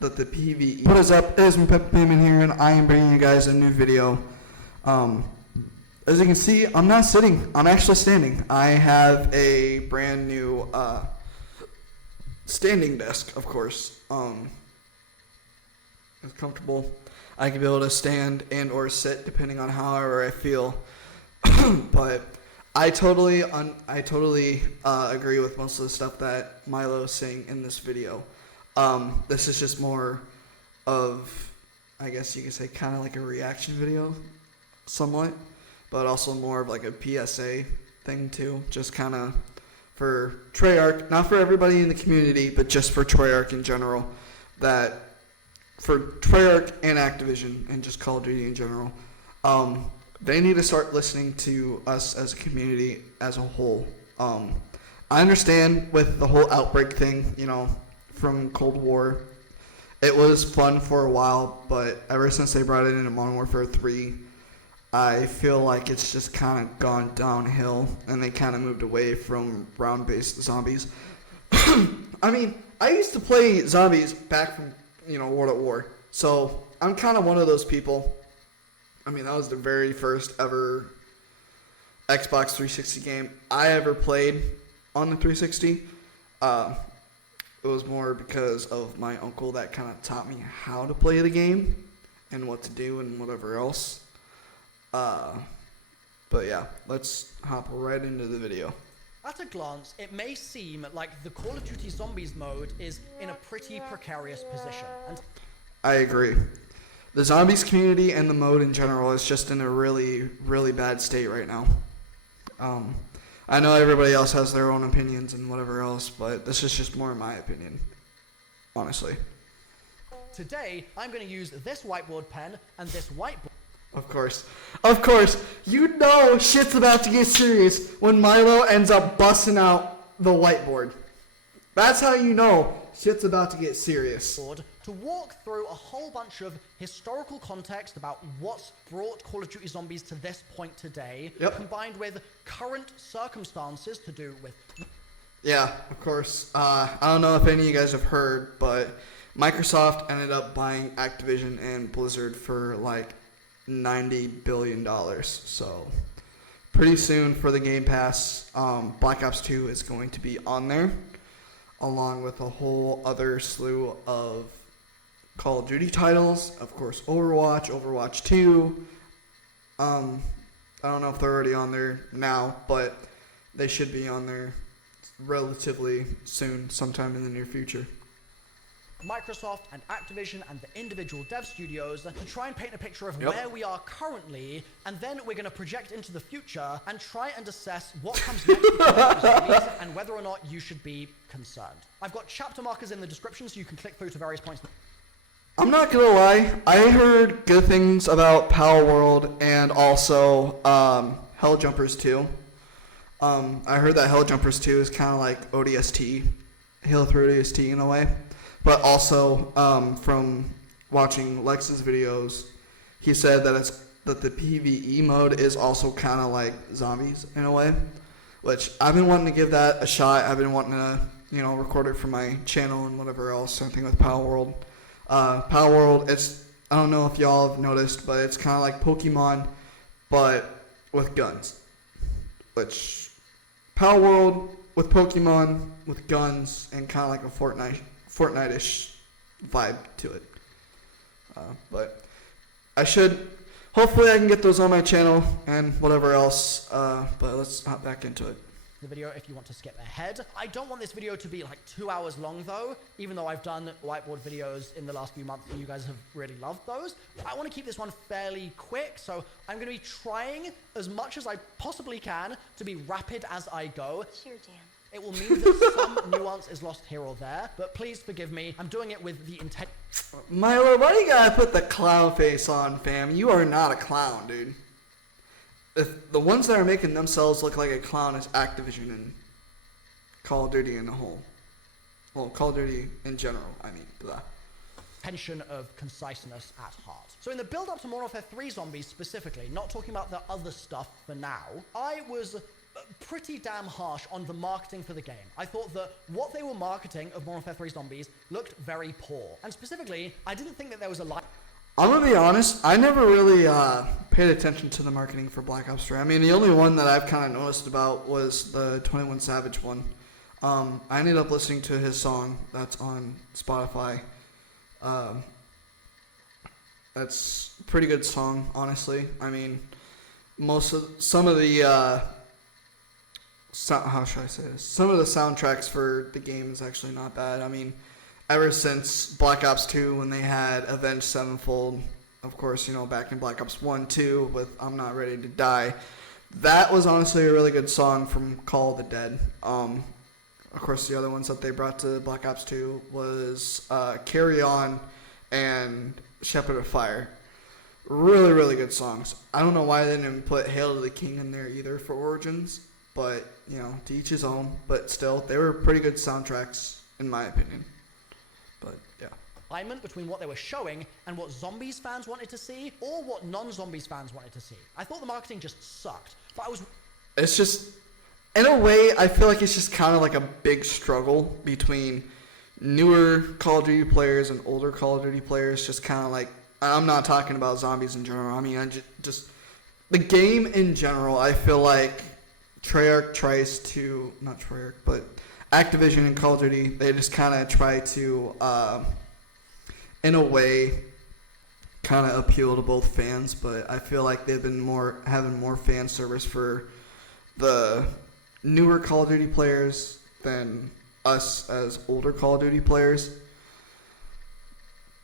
that the PvE. What is up? It is me, Payman here, and I am bringing you guys a new video. As you can see, I'm not sitting. I'm actually standing. I have a brand new standing desk, of course. It's comfortable. I can be able to stand and or sit depending on however I feel. But I totally agree with most of the stuff that Milo is saying in this video. This is just more of, I guess you could say, kind of like a reaction video, somewhat, but also more of like a PSA thing too, just kind of for Treyarch, not for everybody in the community, but just for Treyarch in general, that for Treyarch and Activision and just Call of Duty in general, they need to start listening to us as a community as a whole. I understand with the whole Outbreak thing, you know, from Cold War, it was fun for a while, but ever since they brought it into Modern Warfare 3, I feel like it's just kind of gone downhill, and they kind of moved away from round-based zombies. I mean, I used to play zombies back from, World at War, so I'm kind of one of those people. I mean, that was the very first ever Xbox 360 game I ever played on the 360. It was more because of my uncle that kind of taught me how to play the game and what to do and whatever else. But yeah, let's hop right into the video. At a glance, it may seem like the Call of Duty Zombies mode is in a pretty precarious position. And I agree. The zombies community and the mode in general is just in a really, really bad state right now. I know everybody else has their own opinions and whatever else, but this is just more my opinion, honestly. Today, I'm going to use this whiteboard pen and this whiteboard. Of course, you know shit's about to get serious when Milo ends up busting out the whiteboard. That's how you know shit's about to get serious. To walk through a whole bunch of historical context about what's brought Call of Duty Zombies to this point today, combined with current circumstances to do with... Yeah, of course. I don't know if any of you guys have heard, but Microsoft ended up buying Activision and Blizzard for like $90 billion. So pretty soon for the Game Pass, Black Ops 2 is going to be on there, along with a whole other slew of Call of Duty titles. Of course, Overwatch 2. I don't know if they're already on there now, but they should be on there relatively soon, sometime in the near future. Microsoft and Activision and the individual dev studios to try and paint a picture of where we are currently, and then we're going to project into the future and try and assess what comes next and whether or not you should be concerned. I've got chapter markers in the description so you can click through to various points. I'm not gonna lie, I heard good things about Power World and also Hell Jumpers 2. I heard that Hell Jumpers 2 is kind of like ODST, Halo 3 ODST in a way. But also, from watching Lex's videos, he said that the PvE mode is also kind of like zombies in a way, which I've been wanting to give that a shot. I've been wanting to, record it for my channel and whatever else. Same thing with Power World. Power World, I don't know if y'all have noticed, but it's kind of like Pokemon, but with guns. Which, Power World with Pokemon, with guns, and kind of like a Fortnite-ish vibe to it. But hopefully I can get those on my channel and whatever else, but let's hop back into it. The video if you want to skip ahead. I don't want this video to be like 2 hours long though, even though I've done whiteboard videos in the last few months and you guys have really loved those. I want to keep this one fairly quick, so I'm going to be trying as much as I possibly can to be rapid as I go. Sure, Dan. It will mean that some nuance is lost here or there, but please forgive me. I'm doing it with the intent. Milo, why do you gotta put the clown face on, fam? You are not a clown, dude. The ones that are making themselves look like a clown is Activision and Call of Duty in the whole. Well, Call of Duty in general, I mean. Blah. Tension of conciseness at heart. So in the build-up to Modern Warfare 3 Zombies specifically, not talking about the other stuff for now, I was pretty damn harsh on the marketing for the game. I thought that what they were marketing of Modern Warfare 3 Zombies looked very poor. And specifically, I didn't think that there was a line. I'm gonna be honest, I never really paid attention to the marketing for Black Ops 3. I mean, the only one that I've kind of noticed about was the 21 Savage one. I ended up listening to his song that's on Spotify. That's a pretty good song, honestly. I mean, some of the how should I say this? Some of the soundtracks for the game is actually not bad. I mean, ever since Black Ops 2 when they had Avenged Sevenfold, of course, you know, back in Black Ops 1, 2 with I'm Not Ready to Die, that was honestly a really good song from Call of the Dead. Of course, the other ones that they brought to Black Ops 2 was Carry On and Shepherd of Fire. Really, really good songs. I don't know why they didn't put Hail to the King in there either for Origins, but, you know, to each his own. But still, they were pretty good soundtracks, in my opinion. But, yeah. Alignment between what they were showing and what Zombies fans wanted to see, or what non-Zombies fans wanted to see. I thought the marketing just sucked, but I was... It's just, in a way, I feel like it's just kind of like a big struggle between newer Call of Duty players and older Call of Duty players. Just kind of like, I'm not talking about zombies in general. I mean, just the game in general, I feel like Treyarch tries to, not Treyarch, but Activision and Call of Duty, they just kind of try to, in a way, kind of appeal to both fans, but I feel like they've been having more fan service for the newer Call of Duty players than us as older Call of Duty players.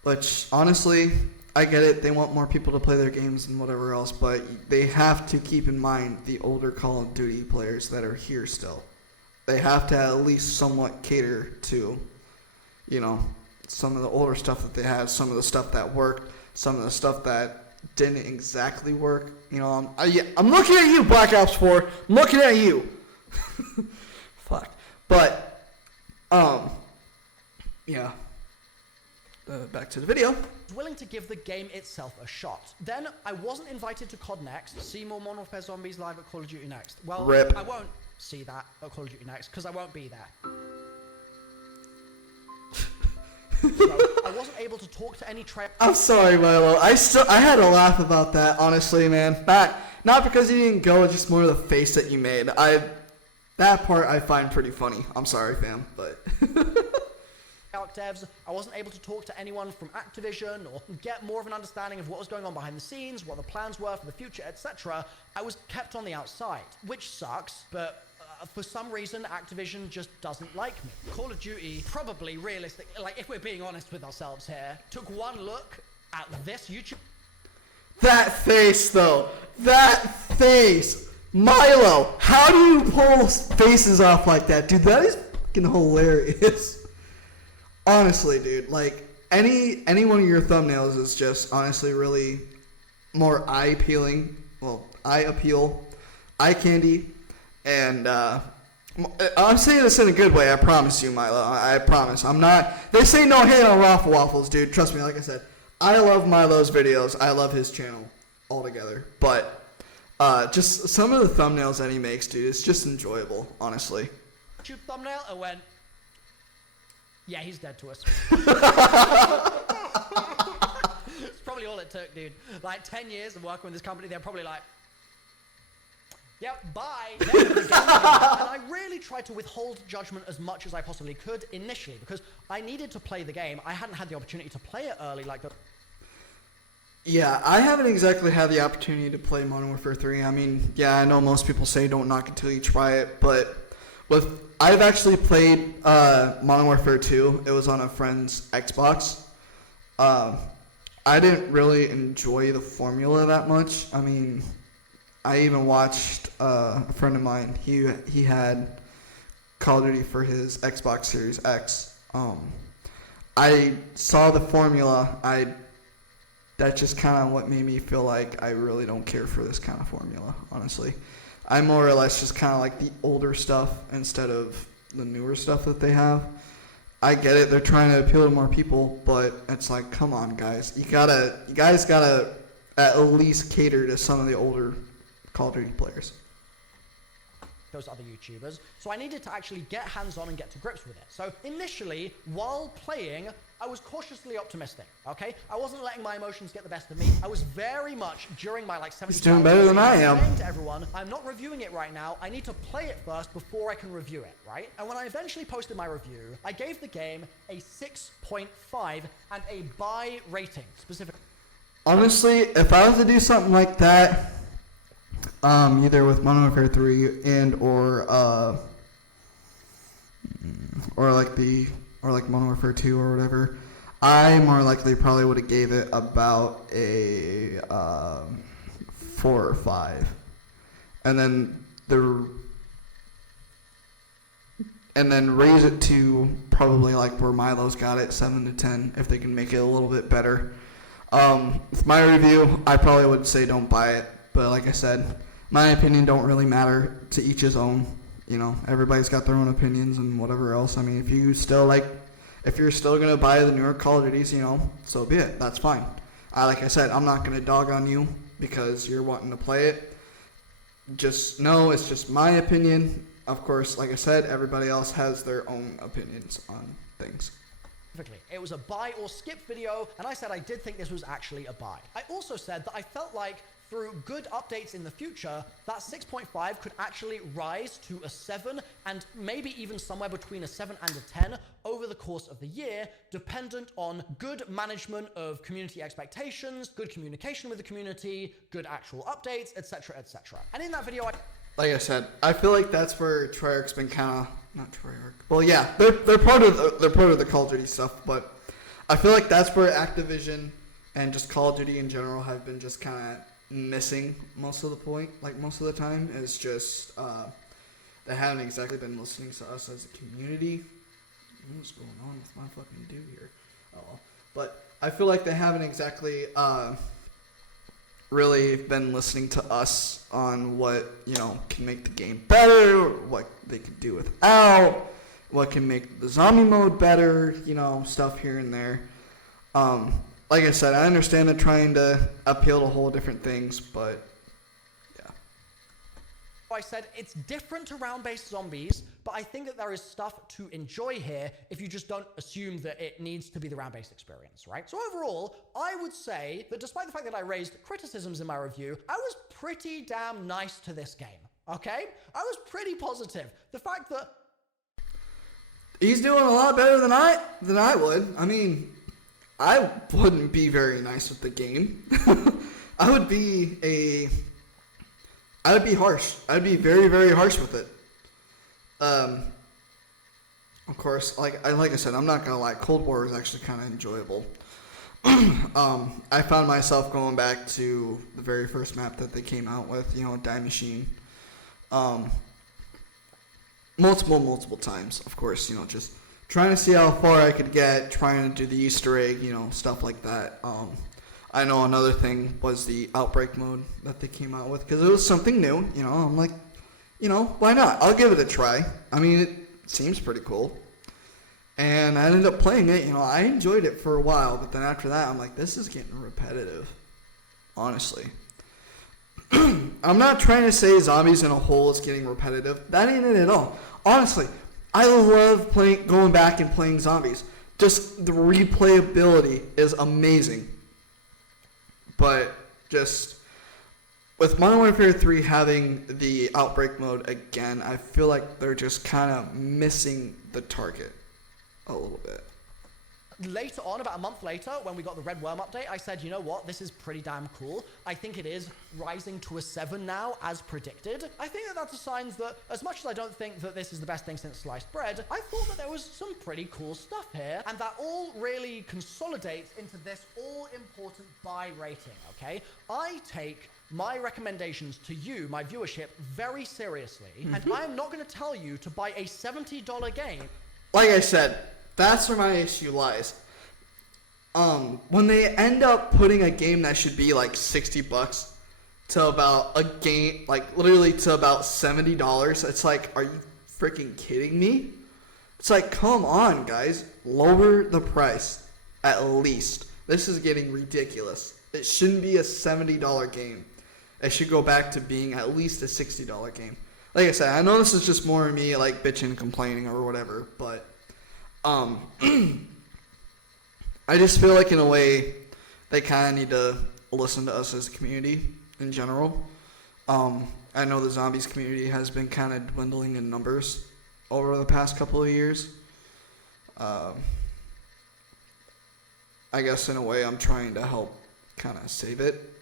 Which, honestly, I get it. They want more people to play their games and whatever else, but they have to keep in mind the older Call of Duty players that are here still. They have to at least somewhat cater to, you know, some of the older stuff that they have, some of the stuff that worked, some of the stuff that didn't exactly work. You know, I'm looking at you, Black Ops 4. I'm looking at you. Fuck. But, yeah. Back to the video. Willing to give the game itself a shot. Then I wasn't invited to COD Next, see more Modern Warfare Zombies live at Call of Duty Next. Well, Rip. I won't see that at Call of Duty Next because I won't be there. So I wasn't able to talk to any I'm sorry, Milo. I had to laugh about that, honestly, man. Not because you didn't go, it's just more of the face that you made. That part I find pretty funny. I'm sorry, fam, but devs. I wasn't able to talk to anyone from Activision or get more of an understanding of what was going on behind the scenes, what the plans were for the future, etc. I was kept on the outside, which sucks, but for some reason, Activision just doesn't like me. Call of Duty, probably realistic, like if we're being honest with ourselves here, took one look at this YouTube. That face, though. That face. Milo, how do you pull faces off like that? Dude, that is fucking hilarious. Honestly, dude, like, any one of your thumbnails is just honestly really more eye-appealing. Well, eye candy. And I'm saying this in a good way, I promise you, Milo. I promise. I'm not. They say no hate on Raffle Waffles, dude. Trust me, like I said, I love Milo's videos. I love his channel altogether. But just some of the thumbnails that he makes, dude, it's just enjoyable, honestly. YouTube thumbnail, I went, yeah, he's dead to us. It's probably all it took, dude. Like 10 years of working with this company, they're probably like, yep, bye. And I really tried to withhold judgment as much as I possibly could initially because I needed to play the game. I hadn't had the opportunity to play it early like the... Yeah, I haven't exactly had the opportunity to play Modern Warfare 3. I mean, yeah, I know most people say don't knock it till you try it, but I've actually played Modern Warfare 2. It was on a friend's Xbox. I didn't really enjoy the formula that much. I mean, I even watched a friend of mine. He had Call of Duty for his Xbox Series X. I saw the formula. That's just kind of what made me feel like I really don't care for this kind of formula, honestly. I more or less just kind of like the older stuff instead of the newer stuff that they have. I get it, they're trying to appeal to more people, but it's like, come on, guys. You guys gotta at least cater to some of the older Call of Duty players. those other YouTubers, so I needed to actually get hands-on and get to grips with it. So initially, while playing, I was cautiously optimistic, okay? I wasn't letting my emotions get the best of me. I was very much, during my 70 He's doing better than I am. saying to everyone, I'm not reviewing it right now. I need to play it first before I can review it, right? And when I eventually posted my review, I gave the game a 6.5 and a buy rating, specifically. Honestly, if I was to do something like that, either with Modern Warfare 3 and or Modern Warfare 2 or whatever, I more likely probably would have gave it about a 4 or 5, and then raise it to probably like where Milo's got it, 7 to 10, if they can make it a little bit better. With my review, I probably would say don't buy it, but like I said, my opinion don't really matter, to each his own. You know, everybody's got their own opinions and whatever else. I mean, if you're still gonna buy the newer Call of Duties, you know, so be it. That's fine. Like I said, I'm not gonna dog on you because you're wanting to play it. Just know it's just my opinion. Of course, like I said, everybody else has their own opinions on things. It was a buy or skip video, and I said I did think this was actually a buy. I also said that I felt like through good updates in the future, that 6.5 could actually rise to a 7 and maybe even somewhere between a 7 and a 10 over the course of the year, dependent on good management of community expectations, good communication with the community, good actual updates, etc., etc. And in that video, like I said, I feel like that's where Treyarch's been kind of not Treyarch. Well, yeah, they're part of the Call of Duty stuff, but I feel like that's where Activision and just Call of Duty in general have been just kind of missing most of the point. Like most of the time, is just they haven't exactly been listening to us as a community. What's going on with my fucking dude here? Oh, well. But I feel like they haven't exactly really been listening to us on what, you know, can make the game better, what they could do without, what can make the zombie mode better, you know, stuff here and there. Like I said, I understand they're trying to appeal to whole different things, but yeah. I said it's different to round-based zombies, but I think that there is stuff to enjoy here if you just don't assume that it needs to be the round-based experience, right? So overall, I would say that despite the fact that I raised criticisms in my review, I was pretty damn nice to this game, okay? I was pretty positive. The fact that he's doing a lot better than I would. I mean, I wouldn't be very nice with the game. I would be harsh. I'd be very, very harsh with it. Of course, like I said, I'm not gonna lie. Cold War is actually kind of enjoyable. I found myself going back to the very first map that they came out with, you know, Die Machine. Multiple times, of course, you know, just trying to see how far I could get, trying to do the Easter egg, you know, stuff like that. I know another thing was the Outbreak mode that they came out with, because it was something new, you know. I'm like, you know, why not? I'll give it a try. I mean, it seems pretty cool. And I ended up playing it, you know, I enjoyed it for a while, but then after that, I'm like, this is getting repetitive, honestly. I'm not trying to say zombies in a whole is getting repetitive. That ain't it at all. Honestly, I love going back and playing zombies. Just the replayability is amazing. But just with Modern Warfare 3 having the Outbreak mode again, I feel like they're just kind of missing the target a little bit. later on, about a month later, when we got the Red Worm update, I said, you know what, this is pretty damn cool. I think it is rising to a 7 now, as predicted. I think that that's a sign that, as much as I don't think that this is the best thing since sliced bread, I thought that there was some pretty cool stuff here, and that all really consolidates into this all-important buy rating, okay? I take my recommendations to you, my viewership, very seriously, and I'm not going to tell you to buy a $70 game. Like I said, that's where my issue lies. When they end up putting a game that should be like $60 to about a game, like literally to about $70, it's like, are you freaking kidding me? It's like, come on, guys, lower the price at least. This is getting ridiculous. It shouldn't be a $70 game. It should go back to being at least a $60 game. like I said, I know this is just more me like bitching, complaining, or whatever, but I just feel like in a way they kind of need to listen to us as a community in general. I know the zombies community has been kind of dwindling in numbers over the past couple of years. I guess in a way I'm trying to help kind of save it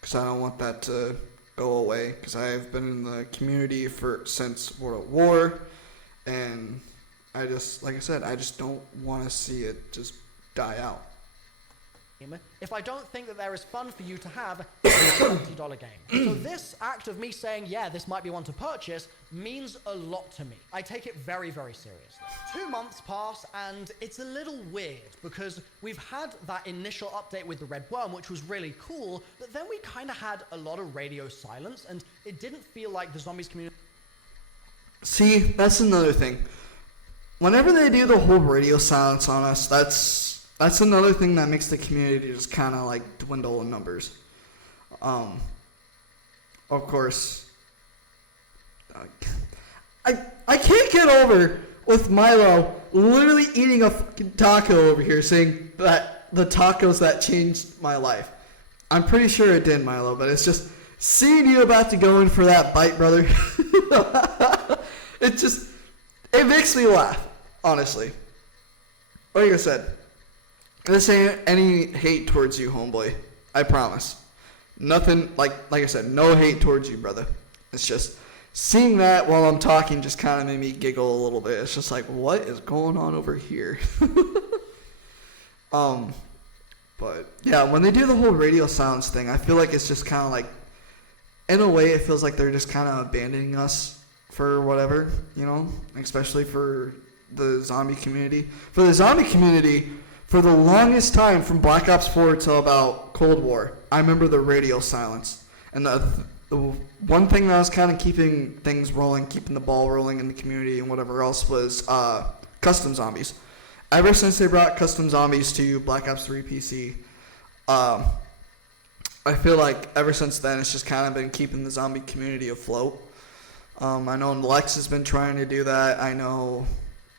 because I don't want that to go away because I've been in the community since World War, and I just, like I said, I just don't want to see it just die out. If I don't think that there is fun for you to have, it's a $20 game. So this act of me saying, yeah, this might be one to purchase, means a lot to me. I take it very, very seriously. 2 months pass, and it's a little weird, because we've had that initial update with the Red Worm, which was really cool, but then we kind of had a lot of radio silence, and it didn't feel like the zombies community... See, that's another thing. Whenever they do the whole radio silence on us, that's another thing that makes the community just kind of like dwindle in numbers. Of course, I can't get over with Milo literally eating a fucking taco over here, saying that the tacos that changed my life. I'm pretty sure it did, Milo, but it's just seeing you about to go in for that bite, brother. It makes me laugh, honestly. Like I said, this ain't any hate towards you, homeboy. I promise. Nothing, like I said, no hate towards you, brother. It's just, seeing that while I'm talking just kind of made me giggle a little bit. It's just like, what is going on over here? But, yeah, when they do the whole radio silence thing, I feel like it's just kind of like, in a way, it feels like they're just kind of abandoning us for whatever, you know? Especially for the zombie community. For the zombie community... For the longest time, from Black Ops 4 till about Cold War, I remember the radio silence. And the one thing that was kind of keeping things rolling, keeping the ball rolling in the community and whatever else was custom zombies. Ever since they brought custom zombies to Black Ops 3 PC, I feel like ever since then it's just kind of been keeping the zombie community afloat. I know Lex has been trying to do that. I know...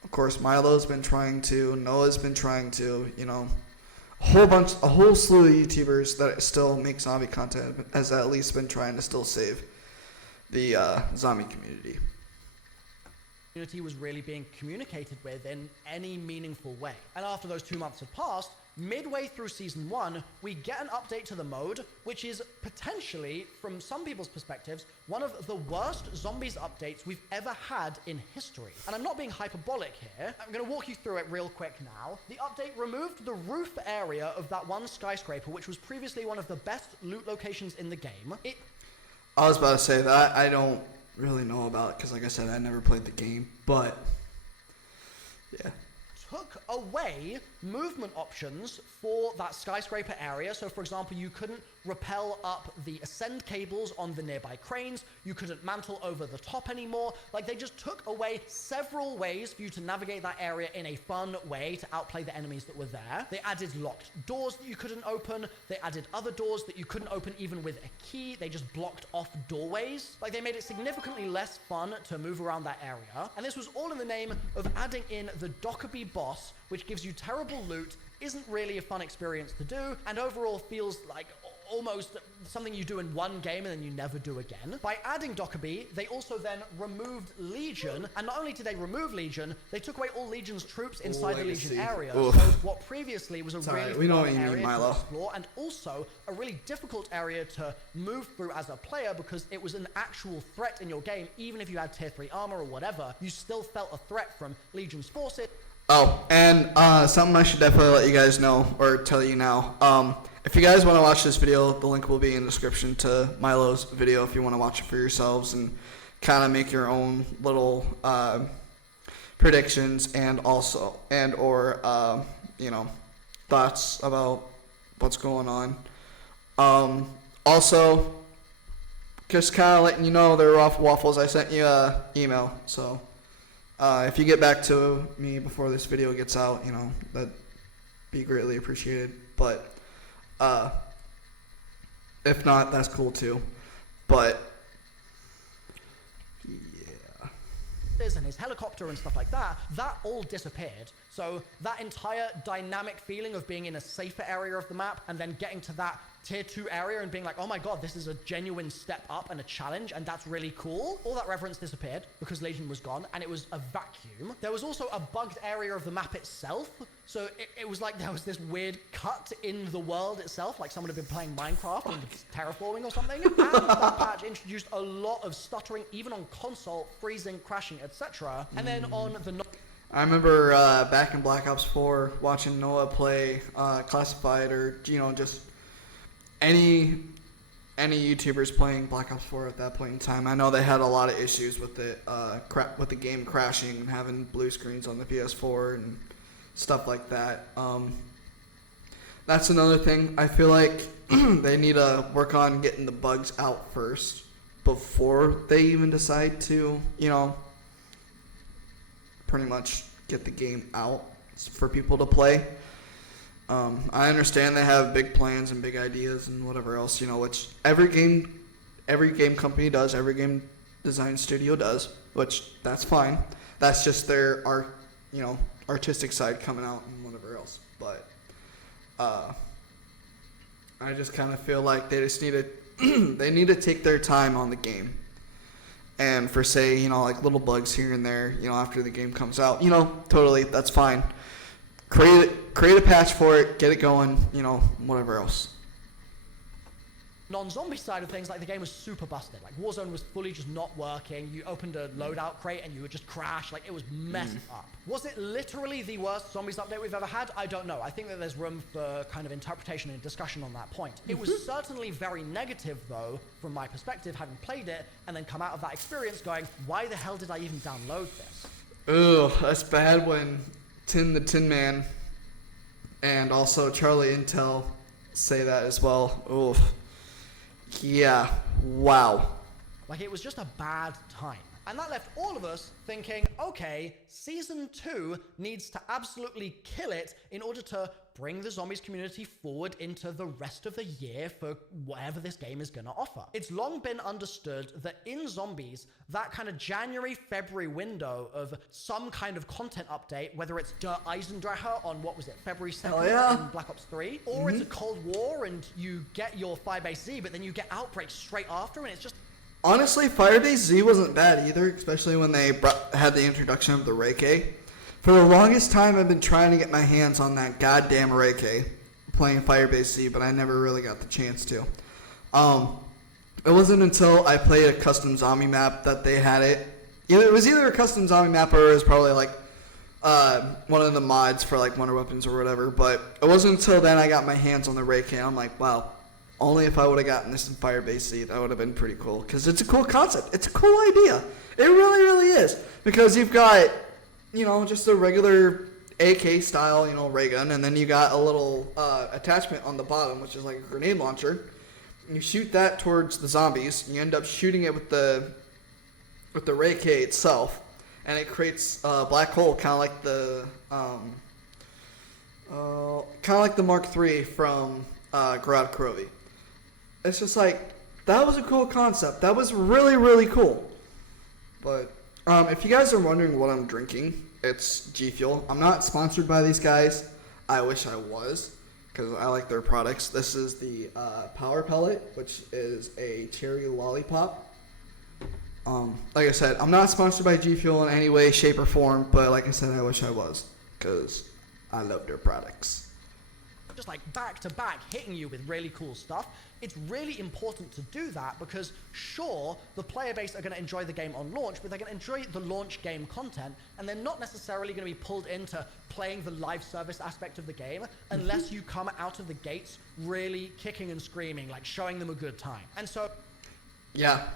Of course, Milo's been trying to, Noah's been trying to, you know, a whole slew of YouTubers that still make zombie content has at least been trying to still save the zombie community. Community was really being communicated with in any meaningful way. And after those 2 months had passed, midway through Season 1, we get an update to the mode, which is potentially, from some people's perspectives, one of the worst zombies updates we've ever had in history. And I'm not being hyperbolic here. I'm going to walk you through it real quick now. The update removed the roof area of that one skyscraper, which was previously one of the best loot locations in the game. I was about to say that. I don't really know about it because, like I said, I never played the game. But, yeah. Took away movement options for that skyscraper area. So, for example, you couldn't rappel up the ascend cables on the nearby cranes. You couldn't mantle over the top anymore. Like, they just took away several ways for you to navigate that area in a fun way to outplay the enemies that were there. They added locked doors that you couldn't open. They added other doors that you couldn't open even with a key. They just blocked off doorways. Like, they made it significantly less fun to move around that area. And this was all in the name of adding in the Dockerby boss, which gives you terrible loot, isn't really a fun experience to do, and overall feels like almost something you do in one game and then you never do again. By adding Dockerby, they also then removed Legion, and not only did they remove Legion, they took away all Legion's troops inside the Legion area. Oof. So what previously was a really fun area to explore, and also a really difficult area to move through as a player because it was an actual threat in your game. Even if you had tier 3 armor or whatever, you still felt a threat from Legion's forces. Oh, and something I should definitely let you guys know, or tell you now. If you guys want to watch this video, the link will be in the description to Milo's video if you want to watch it for yourselves and kind of make your own little predictions and also or you know, thoughts about what's going on. Also, just kind of letting you know they're off waffles. I sent you a email, so. If you get back to me before this video gets out, you know, that'd be greatly appreciated. But if not, that's cool too. But and his helicopter and stuff like that, that all disappeared. So that entire dynamic feeling of being in a safer area of the map and then getting to that tier 2 area and being like, oh my god, this is a genuine step up and a challenge, and that's really cool. All that reverence disappeared because Legion was gone, and it was a vacuum. There was also a bugged area of the map itself, so it was like there was this weird cut in the world itself, like someone had been playing Minecraft and terraforming or something. And that patch introduced a lot of stuttering, even on console, freezing, crashing, etc. And then on the I remember back in Black Ops 4 watching Noah play Classified, or just any YouTubers playing Black Ops 4 at that point in time. I know they had a lot of issues with it, with the game crashing and having blue screens on the PS4 and stuff like that. That's another thing. I feel like they need to work on getting the bugs out first before they even decide to, pretty much get the game out for people to play. I understand they have big plans and big ideas and whatever else, which every game company does, every game design studio does, which that's fine. That's just their artistic side coming out and whatever else. But I just kind of feel like they just need to they need to take their time on the game. And for say, like little bugs here and there, after the game comes out, totally, that's fine. Create a patch for it, get it going, whatever else. Non-zombie side of things, like the game was super busted. Like Warzone was fully just not working. You opened a loadout crate and you would just crash. Like it was messed up. Was it literally the worst zombies update we've ever had? I don't know. I think that there's room for kind of interpretation and discussion on that point. It was certainly very negative though, from my perspective, having played it and then come out of that experience going, why the hell did I even download this? Ugh, that's bad when the Tin Man and also Charlie Intel say that as well. Oof. Yeah, wow. Like, it was just a bad time. And that left all of us thinking, okay, Season 2 needs to absolutely kill it in order to bring the zombies community forward into the rest of the year for whatever this game is going to offer. It's long been understood that in zombies, that kind of January, February window of some kind of content update, whether it's Der Eisendrache on, February 2nd in Black Ops 3, or it's a Cold War and you get your Firebase Z, but then you get Outbreak straight after, and it's just... Honestly, Firebase Z wasn't bad either, especially when they had the introduction of the Reiki. For the longest time, I've been trying to get my hands on that goddamn Reiki, playing Firebase Z, but I never really got the chance to. It wasn't until I played a custom zombie map that they had it. It was either a custom zombie map or it was probably like one of the mods for like Wonder Weapons or whatever, but it wasn't until then I got my hands on the Reiki, and I'm like, wow, only if I would have gotten this in Firebase Z, that would have been pretty cool, because it's a cool concept. It's a cool idea. It really, really is, because you've got... just a regular AK style, ray gun, and then you got a little attachment on the bottom, which is like a grenade launcher. And you shoot that towards the zombies. And you end up shooting it with the ray K itself, and it creates a black hole, kind of like the Mark III from Garad Kurovi. It's just like, that was a cool concept. That was really, really cool. But if you guys are wondering what I'm drinking, it's G Fuel. I'm not sponsored by these guys. I wish I was, because I like their products. This is the Power Pellet, which is a cherry lollipop. Like I said, I'm not sponsored by G Fuel in any way, shape, or form, but like I said, I wish I was, because I love their products. Just like back to back hitting you with really cool stuff. It's really important to do that because sure, the player base are going to enjoy the game on launch, but they're going to enjoy the launch game content, and they're not necessarily going to be pulled into playing the live service aspect of the game unless you come out of the gates really kicking and screaming, like showing them a good time. And so... yeah,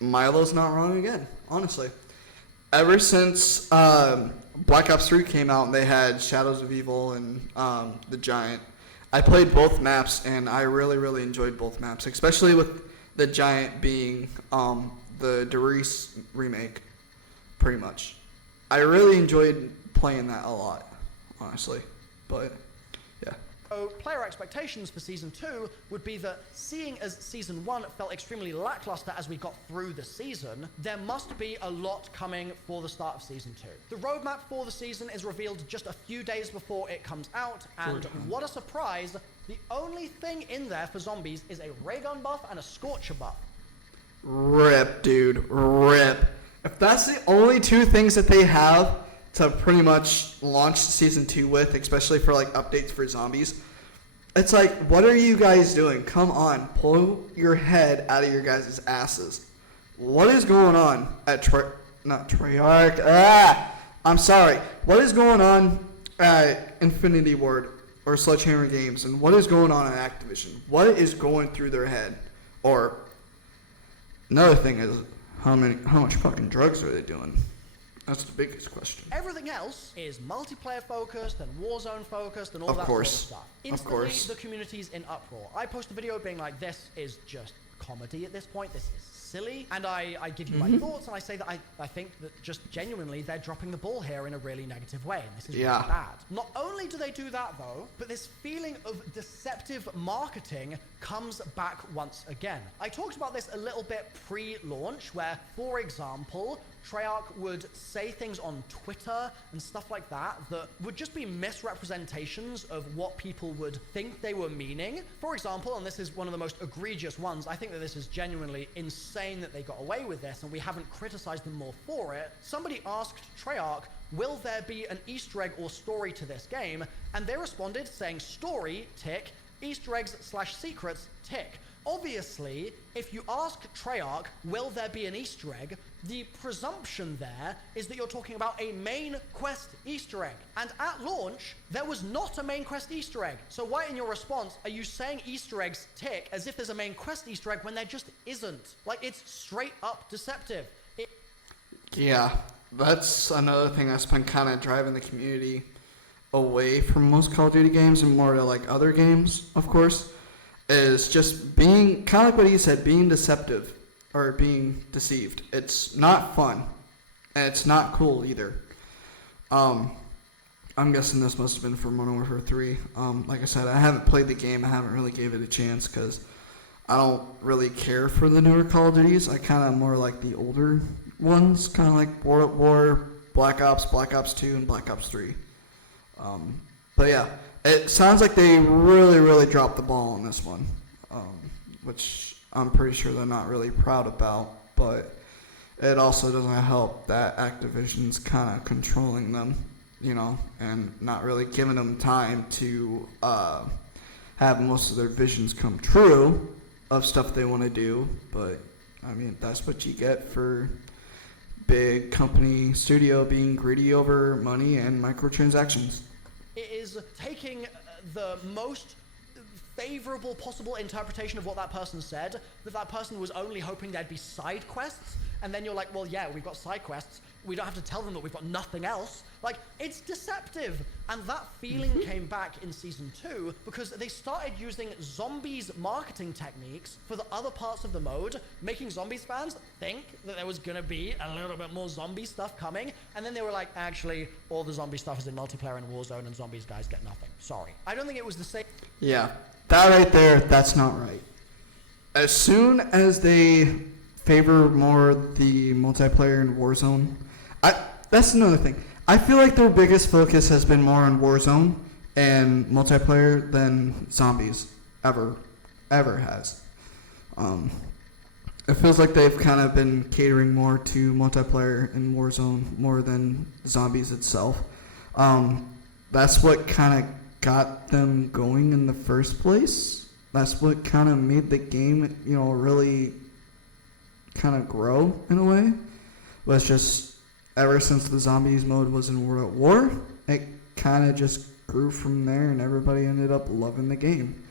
Milo's not wrong again, honestly. Ever since Black Ops 3 came out and they had Shadows of Evil and The Giant, I played both maps and I really, really enjoyed both maps, especially with The Giant being the Derice remake, pretty much. I really enjoyed playing that a lot, honestly. But, yeah. So player expectations for Season 2 would be that, seeing as Season 1 felt extremely lackluster as we got through the season, there must be a lot coming for the start of Season 2. The roadmap for the season is revealed just a few days before it comes out, and what a surprise, the only thing in there for zombies is a ray gun buff and a scorcher buff. Rip, dude, rip. If that's the only two things that they have to pretty much launch Season 2 with, especially for like updates for zombies, it's like, what are you guys doing? Come on, pull your head out of your guys' asses. What is going on at Treyarch? I'm sorry. What is going on at Infinity Ward or Sledgehammer Games, and what is going on at Activision? What is going through their head? Or another thing is, how much fucking drugs are they doing? That's the biggest question. Everything else is multiplayer focused and Warzone focused and all Of that course. sort of stuff. Of Instantly, course. the community's in uproar. I post a video being like, this is just comedy at this point. This is silly. And I give you my thoughts, and I say that I think that just genuinely they're dropping the ball here in a really negative way, and this is really bad. Not only do they do that, though, but this feeling of deceptive marketing comes back once again. I talked about this a little bit pre-launch, where, for example, Treyarch would say things on Twitter and stuff like that that would just be misrepresentations of what people would think they were meaning. For example, and this is one of the most egregious ones, I think that this is genuinely insane that they got away with this, and we haven't criticized them more for it. Somebody asked Treyarch, will there be an Easter egg or story to this game? And they responded saying, story, tick, Easter eggs / secrets, tick. Obviously, if you ask Treyarch, will there be an Easter egg, the presumption there is that you're talking about a main quest Easter egg. And at launch, there was not a main quest Easter egg. So why in your response are you saying Easter eggs tick as if there's a main quest Easter egg when there just isn't? Like, it's straight up deceptive. Yeah, that's another thing that's been kind of driving the community away from most Call of Duty games and more to like other games, of course, is just being, kind of like what he said, being deceptive or being deceived. It's not fun, and it's not cool either. I'm guessing this must have been for Modern Warfare 3. Like I said, I haven't played the game. I haven't really gave it a chance because I don't really care for the newer Call of Duties. I kind of more like the older ones, kind of like World at War, Black Ops 2, and Black Ops 3. But yeah, it sounds like they really dropped the ball on this one, which I'm pretty sure they're not really proud about, but it also doesn't help that Activision's kind of controlling them, you know, and not really giving them time to have most of their visions come true of stuff they want to do. But I mean, that's what you get for big company studio being greedy over money and microtransactions. It is taking the most favorable possible interpretation of what that person said, that person was only hoping there'd be side quests, and then you're like, well, yeah, we've got side quests, we don't have to tell them that we've got nothing else. Like, it's deceptive. And that feeling came back in Season 2 because they started using zombies marketing techniques for the other parts of the mode, making zombies fans think that there was gonna be a little bit more zombie stuff coming, and then they were like, actually, all the zombie stuff is in multiplayer and Warzone, and zombies guys get nothing. Sorry. I don't think it was the same. Yeah, that right there, that's not right. As soon as they favor more the multiplayer in Warzone, that's another thing. I feel like their biggest focus has been more on Warzone and multiplayer than zombies ever has. It feels like they've kind of been catering more to multiplayer in Warzone more than zombies itself. That's what kind of got them going in the first place. That's what kind of made the game, you know, really kind of grow in a way. Was just ever since the zombies mode was in World at War, it kind of just grew from there, and everybody ended up loving the game.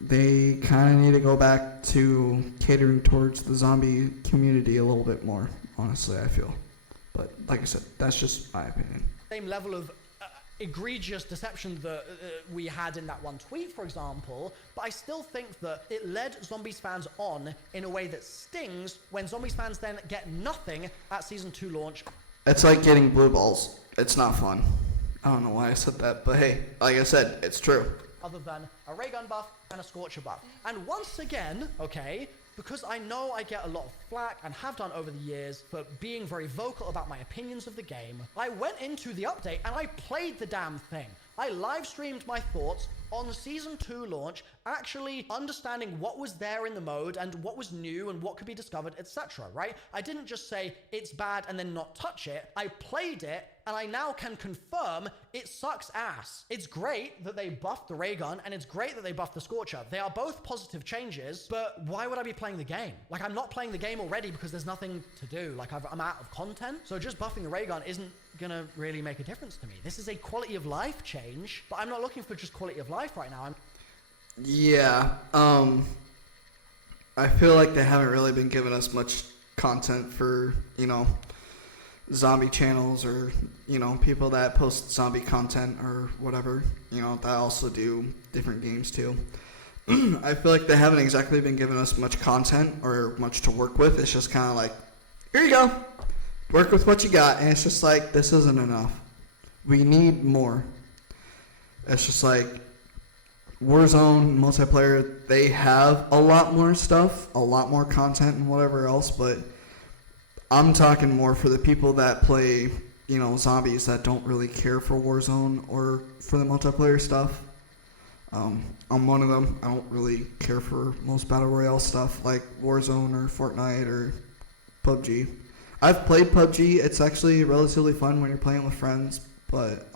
They kind of need to go back to catering towards the zombie community a little bit more, honestly, I feel. But like I said, that's just my opinion. Same level of egregious deception that we had in that one tweet, for example, but I still think that it led Zombies fans on in a way that stings when Zombies fans then get nothing at Season 2 launch. It's like getting blue balls. It's not fun. I don't know why I said that, but hey, like I said, it's true. Other than a ray gun buff and a scorcher buff. And once again, okay, because I know I get a lot of flack and have done over the years for being very vocal about my opinions of the game, I went into the update and I played the damn thing. I live streamed my thoughts on Season 2 launch, actually understanding what was there in the mode and what was new and what could be discovered, etc., right? I didn't just say it's bad and then not touch it. I played it and I now can confirm it sucks ass. It's great that they buffed the ray gun and it's great that they buffed the scorcher. They are both positive changes, but why would I be playing the game? Like, I'm not playing the game already because there's nothing to do. Like, I'm out of content. So just buffing the ray gun isn't gonna really make a difference to me. This is a quality of life change, but I'm not looking for just quality of life right now. Yeah, I feel like they haven't really been giving us much content for, zombie channels or, people that post zombie content or whatever, that also do different games too. I feel like they haven't exactly been giving us much content or much to work with. It's just kind of like, here you go, work with what you got. And it's just like, this isn't enough. We need more. It's just like, Warzone multiplayer, they have a lot more stuff, a lot more content and whatever else, but I'm talking more for the people that play, zombies that don't really care for Warzone or for the multiplayer stuff. I'm one of them. I don't really care for most Battle Royale stuff like Warzone or Fortnite or PUBG. I've played PUBG. It's actually relatively fun when you're playing with friends, but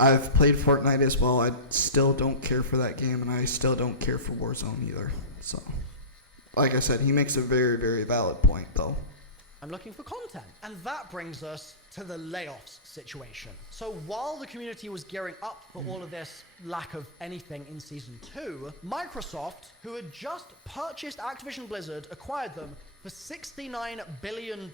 I've played Fortnite as well. I still don't care for that game, and I still don't care for Warzone either. So, like I said, he makes a very, very valid point, though. I'm looking for content. And that brings us to the layoffs situation. So while the community was gearing up for all of this lack of anything in Season 2, Microsoft, who had just purchased Activision Blizzard, acquired them for $69 billion,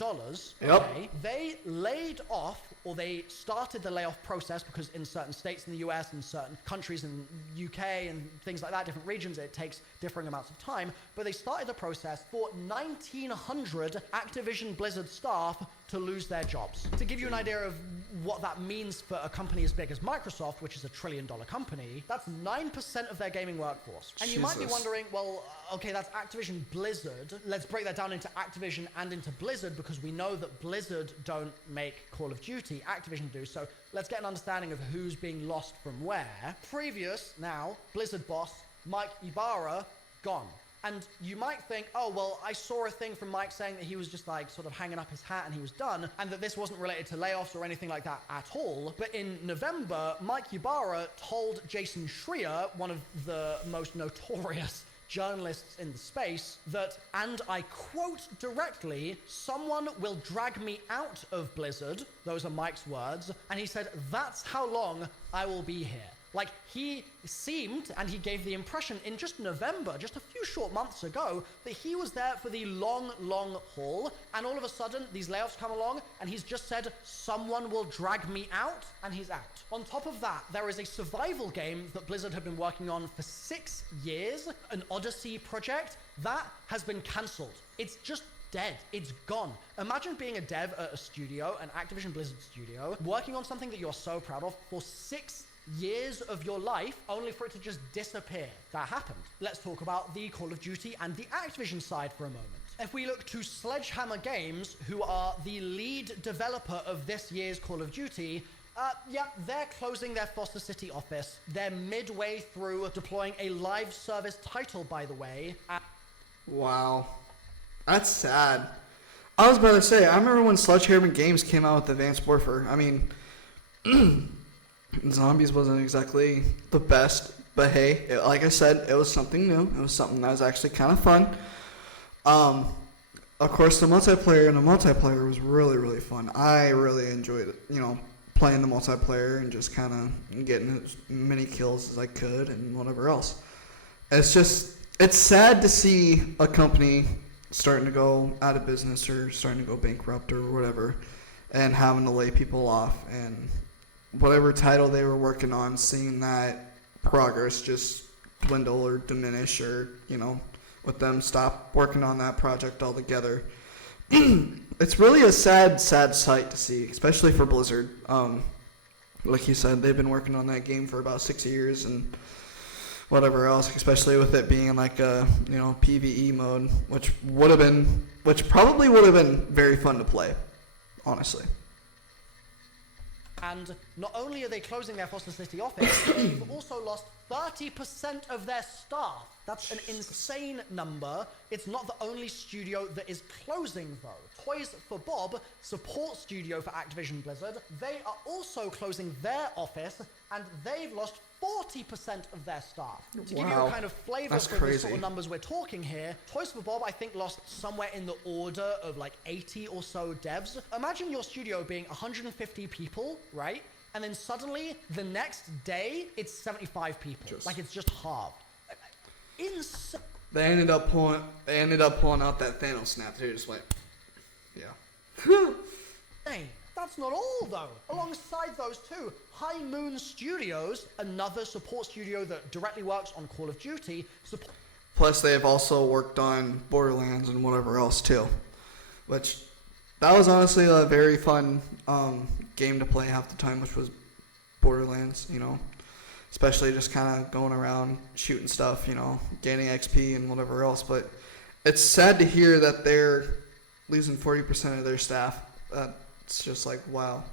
okay, they laid off, or they started the layoff process, because in certain states in the US and certain countries in the UK and things like that, different regions, it takes differing amounts of time, but they started the process for 1,900 Activision Blizzard staff to lose their jobs. To give you an idea of what that means for a company as big as Microsoft, which is $1 trillion company, that's 9% of their gaming workforce. And you might be wondering, well, okay, that's Activision Blizzard. Let's break that down into Activision and into Blizzard, because we know that Blizzard don't make Call of Duty, Activision do. So let's get an understanding of who's being lost from where. Previous, now, Blizzard boss, Mike Ibarra, gone. And you might think, oh, well, I saw a thing from Mike saying that he was just like sort of hanging up his hat and he was done, and that this wasn't related to layoffs or anything like that at all. But in November, Mike Ibarra told Jason Schreier, one of the most notorious journalists in the space, that, and I quote directly, "Someone will drag me out of Blizzard," those are Mike's words, and he said, "That's how long I will be here." Like, he seemed, and he gave the impression in just November, just a few short months ago, that he was there for the long, long haul, and all of a sudden, these layoffs come along, and he's just said, "Someone will drag me out," and he's out. On top of that, there is a survival game that Blizzard had been working on for 6 years, an Odyssey project, that has been cancelled. It's just dead. It's gone. Imagine being a dev at a studio, an Activision Blizzard studio, working on something that you're so proud of for 6 years of your life, only for it to just disappear. That happened. Let's talk about the Call of Duty and the Activision side for a moment. If we look to Sledgehammer Games, who are the lead developer of this year's Call of Duty, they're closing their Foster City office. They're midway through deploying a live service title, by the way. Wow. That's sad. I was about to say, I remember when Sledgehammer Games came out with Advanced Warfare. I mean, Zombies wasn't exactly the best, but hey, like I said, it was something new. It was something that was actually kind of fun. Of course, the multiplayer was really, really fun. I really enjoyed it, playing the multiplayer and just kind of getting as many kills as I could and whatever else. It's sad to see a company starting to go out of business or starting to go bankrupt or whatever, and having to lay people off, and whatever title they were working on, seeing that progress just dwindle or diminish, or, with them stop working on that project altogether. It's really a sad sight to see, especially for Blizzard. like you said, they've been working on that game for about 6 years and whatever else, especially with it being like a PvE mode, which probably would have been very fun to play, honestly. And not only are they closing their Foster City office, they've also lost 30% of their staff. That's an insane number. It's not the only studio that is closing, though. Toys for Bob, support studio for Activision Blizzard, they are also closing their office, and they've lost 40% of their staff. To give you a kind of flavor for the sort of numbers we're talking here, Toys for Bob, I think, lost somewhere in the order of like 80 or so devs. Imagine your studio being 150 people, right? And then suddenly, the next day, it's 75 people. Like, it's just halved. Insane. They ended up pulling out that Thanos snap. They just went, yeah. Hey, that's not all, though. Alongside those two, High Moon Studios, another support studio that directly works on Call of Duty. Plus, they have also worked on Borderlands and whatever else, too. Which, that was honestly a very fun game to play half the time, which was Borderlands, Especially just kind of going around shooting stuff, gaining XP and whatever else. But it's sad to hear that they're losing 40% of their staff. It's just like, wow.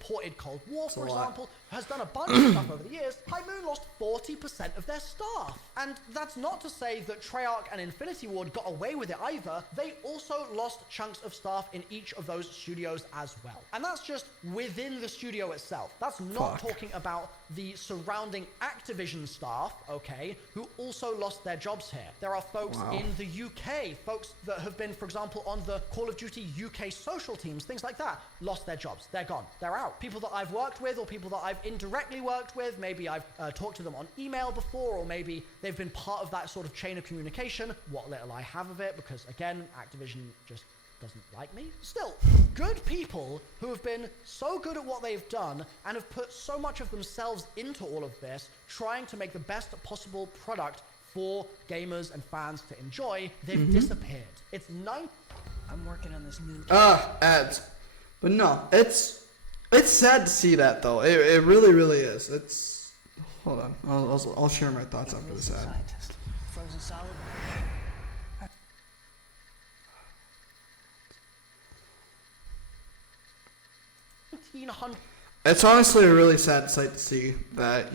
Ported Cold War, for example, has done a bunch of stuff over the years. High Moon lost 40% of their staff. And that's not to say that Treyarch and Infinity Ward got away with it either. They also lost chunks of staff in each of those studios as well. And that's just within the studio itself. That's not talking about the surrounding Activision staff, okay, who also lost their jobs here. There are folks in the UK, folks that have been, for example, on the Call of Duty UK social teams, things like that, lost their jobs. They're gone. They're out. People that I've worked with or people that I've indirectly worked with, maybe I've talked to them on email before, or maybe they've been part of that sort of chain of communication. What little I have of it, because again, Activision just doesn't like me. Still, good people who have been so good at what they've done and have put so much of themselves into all of this, trying to make the best possible product for gamers and fans to enjoy, they've disappeared. It's I'm working on this new ads. But no, it's sad to see that, though. It really, really is. It's... Hold on. I'll share my thoughts after this ad. Scientist. Frozen solid. It's honestly a really sad sight to see that,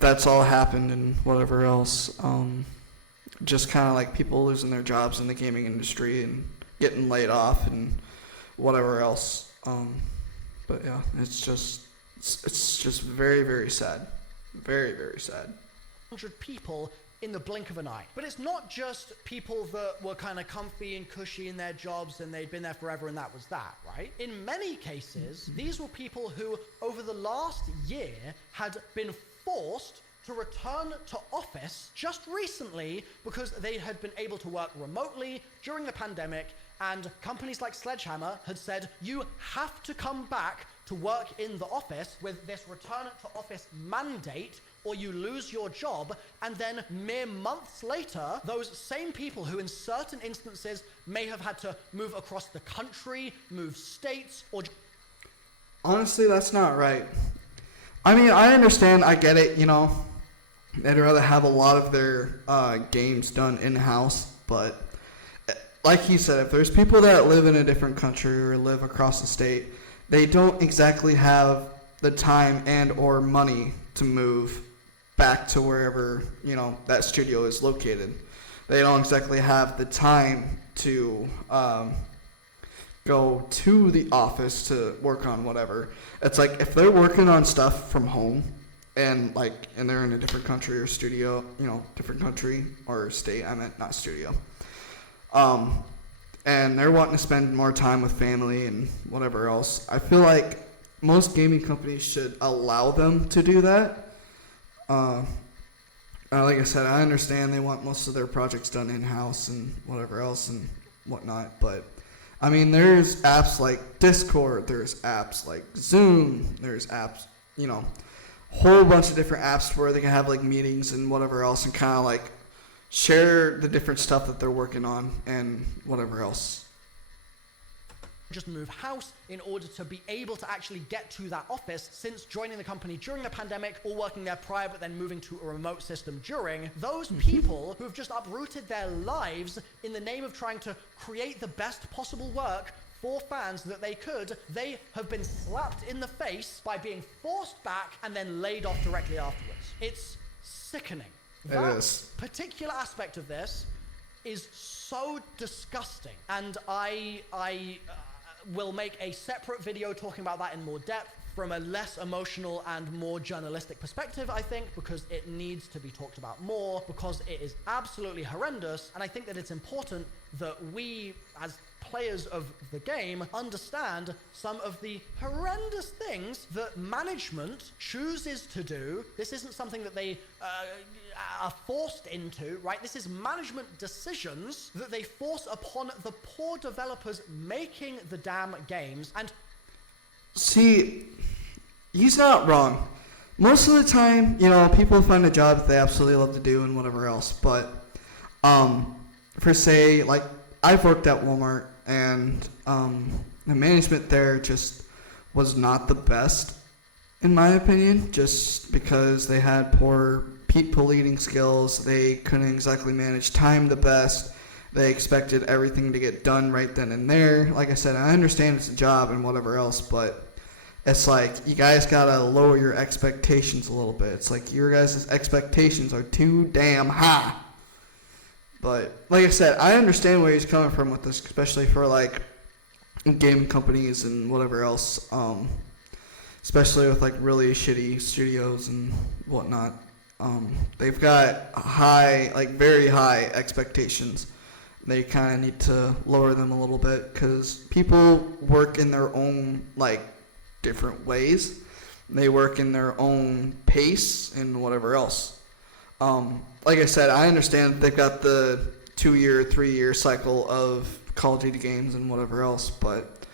that's all happened and whatever else. Just kind of like people losing their jobs in the gaming industry and getting laid off and whatever else. But yeah, it's just very, very sad. Very, very sad. 100 people in the blink of an eye. But it's not just people that were kind of comfy and cushy in their jobs and they'd been there forever and that was that, right? In many cases, these were people who, over the last year, had been forced to return to office just recently because they had been able to work remotely during the pandemic, and companies like Sledgehammer had said, you have to come back to work in the office with this return to office mandate or you lose your job. And then mere months later, those same people who in certain instances may have had to move across the country, move states, or... Honestly, that's not right. I mean, I understand, I get it, they'd rather have a lot of their games done in-house, but like you said, if there's people that live in a different country or live across the state, they don't exactly have the time and or money to move back to wherever, that studio is located. They don't exactly have the time to go to the office to work on whatever. It's like if they're working on stuff from home and they're in a different country or studio, different country or state, I meant not studio. And they're wanting to spend more time with family and whatever else. I feel like most gaming companies should allow them to do that. Like I said, I understand they want most of their projects done in-house and whatever else and whatnot, but I mean, there's apps like Discord, there's apps like Zoom, there's apps, whole bunch of different apps where they can have meetings and whatever else and kind of share the different stuff that they're working on and whatever else. just move house in order to be able to actually get to that office, since joining the company during the pandemic or working there prior but then moving to a remote system during. Those people who have just uprooted their lives in the name of trying to create the best possible work for fans that they could, they have been slapped in the face by being forced back and then laid off directly afterwards. It's sickening. That particular aspect of this is so disgusting, and I will make a separate video talking about that in more depth from a less emotional and more journalistic perspective, I think, because it needs to be talked about more, because it is absolutely horrendous, and I think that it's important that we, as players of the game, understand some of the horrendous things that management chooses to do. This isn't something that they are forced into, right? This is management decisions that they force upon the poor developers making the damn games. And see, he's not wrong. Most of the time, people find a job that they absolutely love to do and whatever else. But for say, like, I've worked at Walmart, and the management there just was not the best, in my opinion, just because they had poor people leading skills. They couldn't exactly manage time the best. They expected everything to get done right then and there. Like I said, I understand it's a job and whatever else, but it's like you guys gotta lower your expectations a little bit. It's like your guys' expectations are too damn high. But like I said, I understand where he's coming from with this, especially for like game companies and whatever else, especially with like really shitty studios and whatnot. They've got very high expectations. They kind of need to lower them a little bit, because people work in their own like different ways. They work in their own pace and whatever else. Like I said, I understand that they've got the 2-year, 3-year cycle of Call of Duty games and whatever else, but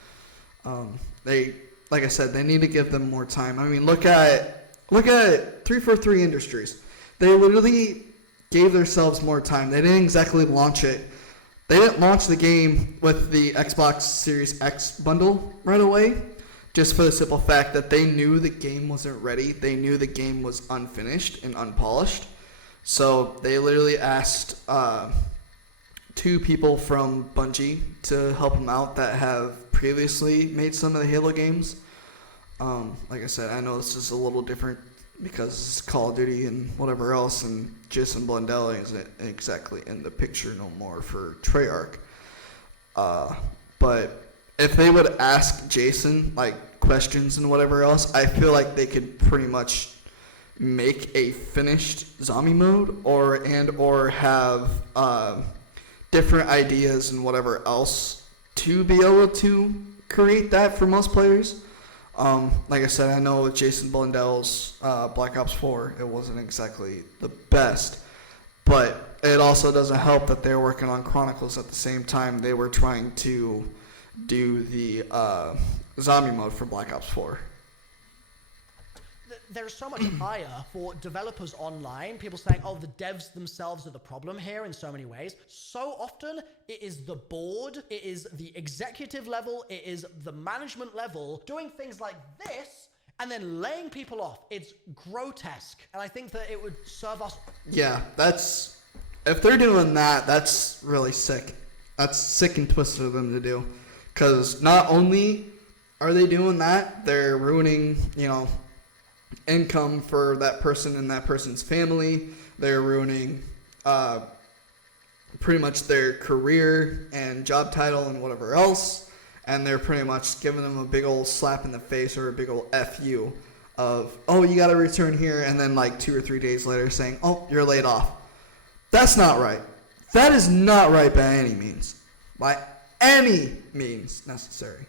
like I said, they need to give them more time. I mean, look at 343 Industries. They literally gave themselves more time. They didn't exactly launch it. They didn't launch the game with the Xbox Series X bundle right away, just for the simple fact that they knew the game wasn't ready. They knew the game was unfinished and unpolished. So they literally asked 2 people from Bungie to help them out that have previously made some of the Halo games. Like I said, I know this is a little different because it's Call of Duty and whatever else, and Jason Blundell isn't exactly in the picture no more for Treyarch. But if they would ask Jason like questions and whatever else, I feel like they could pretty much make a finished zombie mode or have different ideas and whatever else to be able to create that for most players. Like I said, I know with Jason Blundell's Black Ops 4, it wasn't exactly the best, but it also doesn't help that they're working on Chronicles at the same time they were trying to do the zombie mode for Black Ops 4. There's so much ire for developers online, people saying, oh, the devs themselves are the problem here in so many ways. So often, it is the board, it is the executive level, it is the management level doing things like this and then laying people off. It's grotesque. And I think that it would serve us... Yeah, if they're doing that, that's really sick. That's sick and twisted of them to do. Because not only are they doing that, they're ruining, income for that person and that person's family. They're ruining pretty much their career and job title and whatever else, and they're pretty much giving them a big old slap in the face or a big old F you of, oh, you gotta return here, and then like 2 or 3 days later saying, oh, you're laid off. That's not right. That is not right by any means. By any means necessary.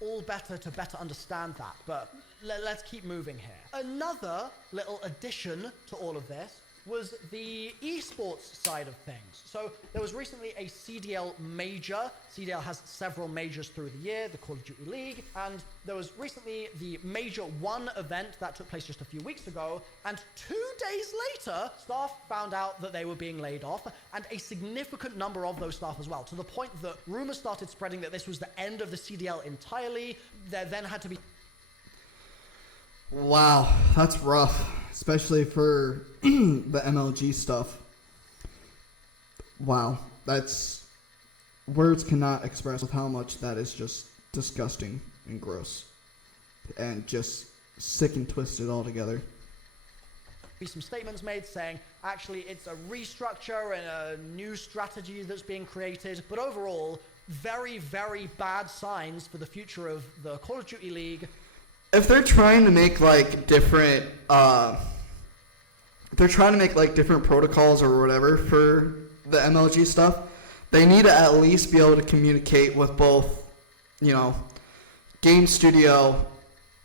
All better to better understand that, but let's keep moving here. Another little addition to all of this was the esports side of things. So there was recently a CDL major. CDL has several majors through the year, the Call of Duty League, and there was recently the Major 1 event that took place just a few weeks ago, and 2 days later, staff found out that they were being laid off, and a significant number of those staff as well, to the point that rumors started spreading that this was the end of the CDL entirely. There then had to be... Wow, that's rough, especially for the MLG stuff. Wow, that's... words cannot express how much that is just disgusting and gross. And just sick and twisted altogether. Be some statements made saying, actually, it's a restructure and a new strategy that's being created. But overall, very, very bad signs for the future of the Call of Duty League. If they're trying to make like different, different protocols or whatever for the MLG stuff, they need to at least be able to communicate with both, game studio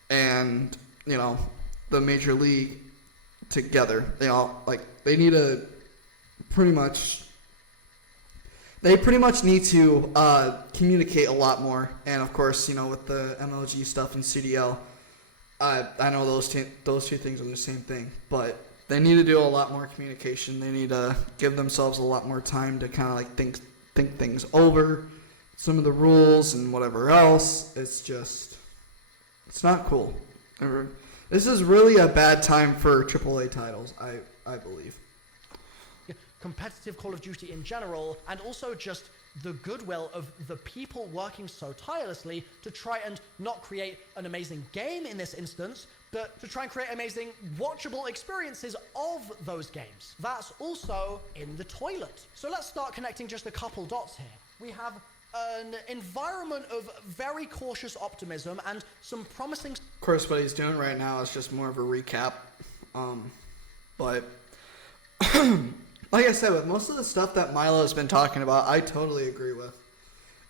and, the major league together. They need to pretty much need to communicate a lot more. And of course, with the MLG stuff and CDL, I know those two things are the same thing, but they need to do a lot more communication. They need to give themselves a lot more time to kind of think things over, some of the rules and whatever else. It's not cool. This is really a bad time for AAA titles, I believe. Competitive Call of Duty in general, and also just the goodwill of the people working so tirelessly to try and not create an amazing game in this instance, but to try and create amazing watchable experiences of those games. That's also in the toilet. So let's start connecting just a couple dots here. We have an environment of very cautious optimism and some promising... Of course, what he's doing right now is just more of a recap. But like I said, with most of the stuff that Milo has been talking about, I totally agree with.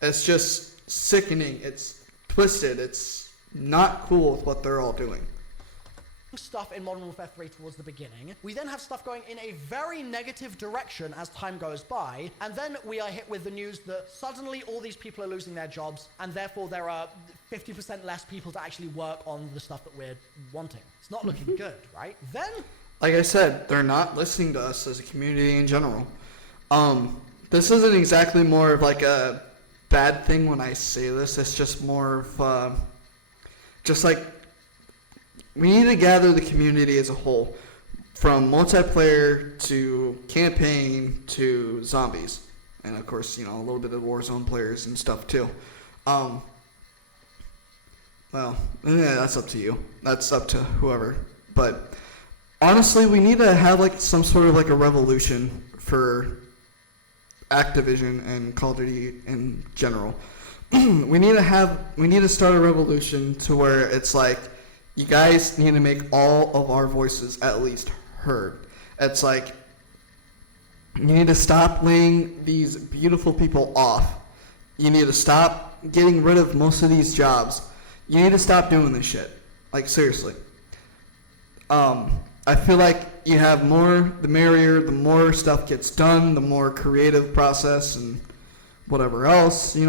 It's just sickening. It's twisted. It's not cool with what they're all doing. Stuff in Modern Warfare 3 towards the beginning. We then have stuff going in a very negative direction as time goes by, and then we are hit with the news that suddenly all these people are losing their jobs, and therefore there are 50% less people to actually work on the stuff that we're wanting. It's not looking good, right? Then... like I said, they're not listening to us as a community in general. This isn't exactly more of like a bad thing when I say this. It's just more of we need to gather the community as a whole, from multiplayer to campaign to zombies, and of course, a little bit of Warzone players and stuff too. Well, yeah, that's up to you. That's up to whoever. But honestly, we need to have some sort of a revolution for Activision and Call of Duty in general. we need to start a revolution to where it's you guys need to make all of our voices at least heard. It's you need to stop laying these beautiful people off. You need to stop getting rid of most of these jobs. You need to stop doing this shit. Seriously. I feel like you have more, the merrier, the more stuff gets done, the more creative process and whatever else, and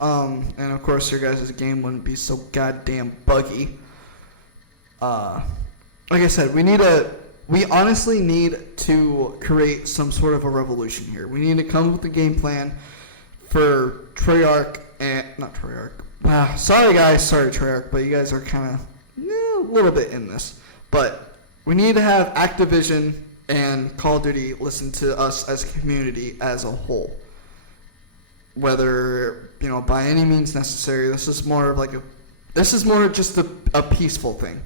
of course your guys' game wouldn't be so goddamn buggy. Like I said, we honestly need to create some sort of a revolution here. We need to come up with a game plan for Treyarch and, not Treyarch, sorry guys, sorry Treyarch, but you guys are kind of a little bit in this. But we need to have Activision and Call of Duty listen to us as a community as a whole. Whether, by any means necessary, this is more just a peaceful thing.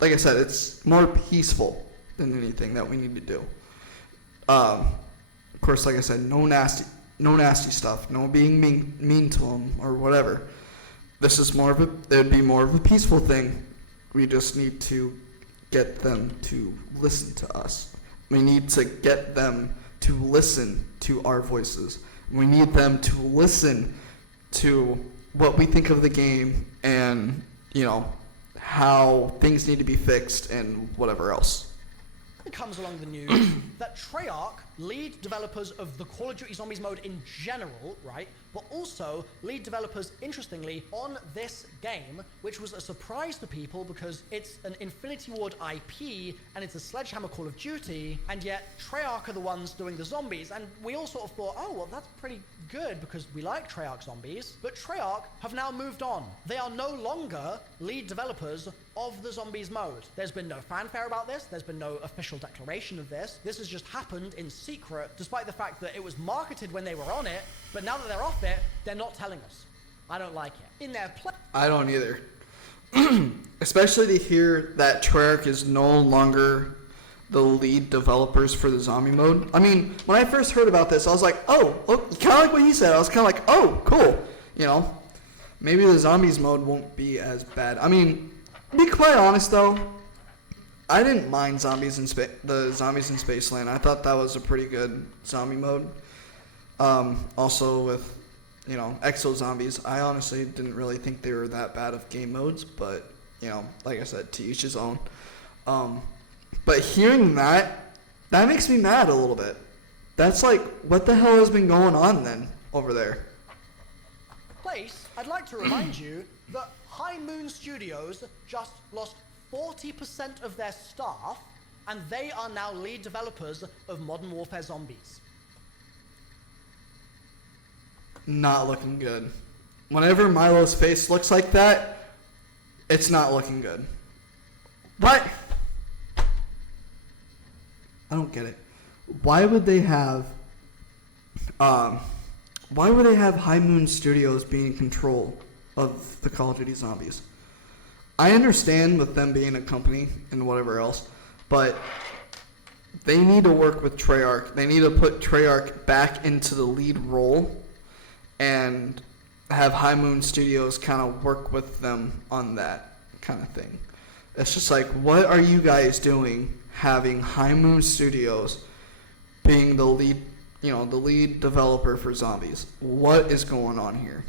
Like I said, it's more peaceful than anything that we need to do. Of course, like I said, no nasty stuff, no being mean to them or whatever. This is it'd be more of a peaceful thing. We just need to get them to listen to us. We need to get them to listen to our voices. We need them to listen to what we think of the game and, how things need to be fixed and whatever else. comes along the news that Treyarch, lead developers of the Call of Duty Zombies mode in general, right, but also lead developers, interestingly, on this game, which was a surprise to people because it's an Infinity Ward IP and it's a Sledgehammer Call of Duty, and yet Treyarch are the ones doing the zombies, and we all sort of thought, oh, well, that's pretty good because we like Treyarch zombies, but Treyarch have now moved on. They are no longer lead developers of the zombies mode. There's been no fanfare about this, there's been no official declaration of this. This has just happened in secret, despite the fact that it was marketed when they were on it, but now that they're off it, they're not telling us. I don't like it. In their I don't either. Especially to hear that Treyarch is no longer the lead developers for the zombie mode. I mean, when I first heard about this, I was like, oh, kind of like what he said. I was kind of like, oh, cool. You know, maybe the zombies mode won't be as bad. I mean, to be quite honest though, I didn't mind the zombies in Spaceland. I thought that was a pretty good zombie mode. Also with, you know, exo zombies, I honestly didn't really think they were that bad of game modes, but, you know, like I said, to each his own. But hearing that makes me mad a little bit. That's like, what the hell has been going on then over there? place, I'd like to remind you that High Moon Studios just lost 40% of their staff, and they are now lead developers of Modern Warfare Zombies. Not looking good. Whenever Milo's face looks like that, it's not looking good. What? I don't get it. Why would they have High Moon Studios being in control of the Call of Duty Zombies? I understand with them being a company and whatever else, but they need to work with Treyarch. They need to put Treyarch back into the lead role and have High Moon Studios kind of work with them on that kind of thing. It's just like, what are you guys doing having High Moon Studios being the lead, the lead developer for Zombies? What is going on here?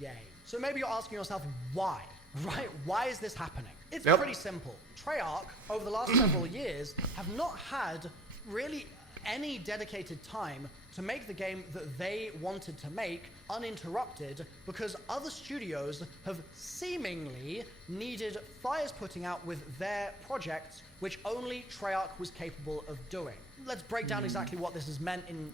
Yay. So maybe you're asking yourself, why? Right? Why is this happening? It's Yep. pretty simple. Treyarch, over the last several years, have not had really any dedicated time to make the game that they wanted to make uninterrupted, because other studios have seemingly needed fires putting out with their projects, which only Treyarch was capable of doing. Let's break down exactly what this has meant in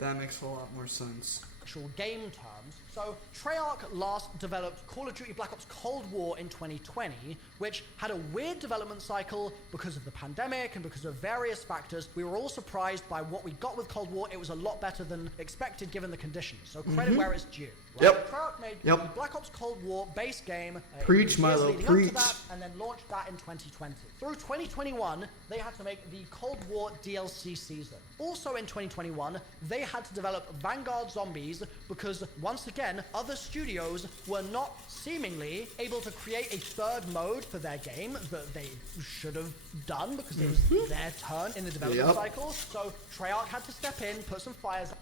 That makes a lot more sense. actual game terms. So Treyarch last developed Call of Duty Black Ops Cold War in 2020, which had a weird development cycle because of the pandemic and because of various factors. We were all surprised by what we got with Cold War. It was a lot better than expected given the conditions. So credit where it's due. Right? Yep. Treyarch made Yep. the Black Ops Cold War base game. Preach, years Milo, leading preach. Up to that, and then launched that in 2020. Through 2021, they had to make the Cold War DLC season. Also in 2021, they had to develop Vanguard Zombies because, once again, other studios were not seemingly able to create a third mode for their game that they should have done because it was their turn in the development Yep. cycle. So Treyarch had to step in, put some fires.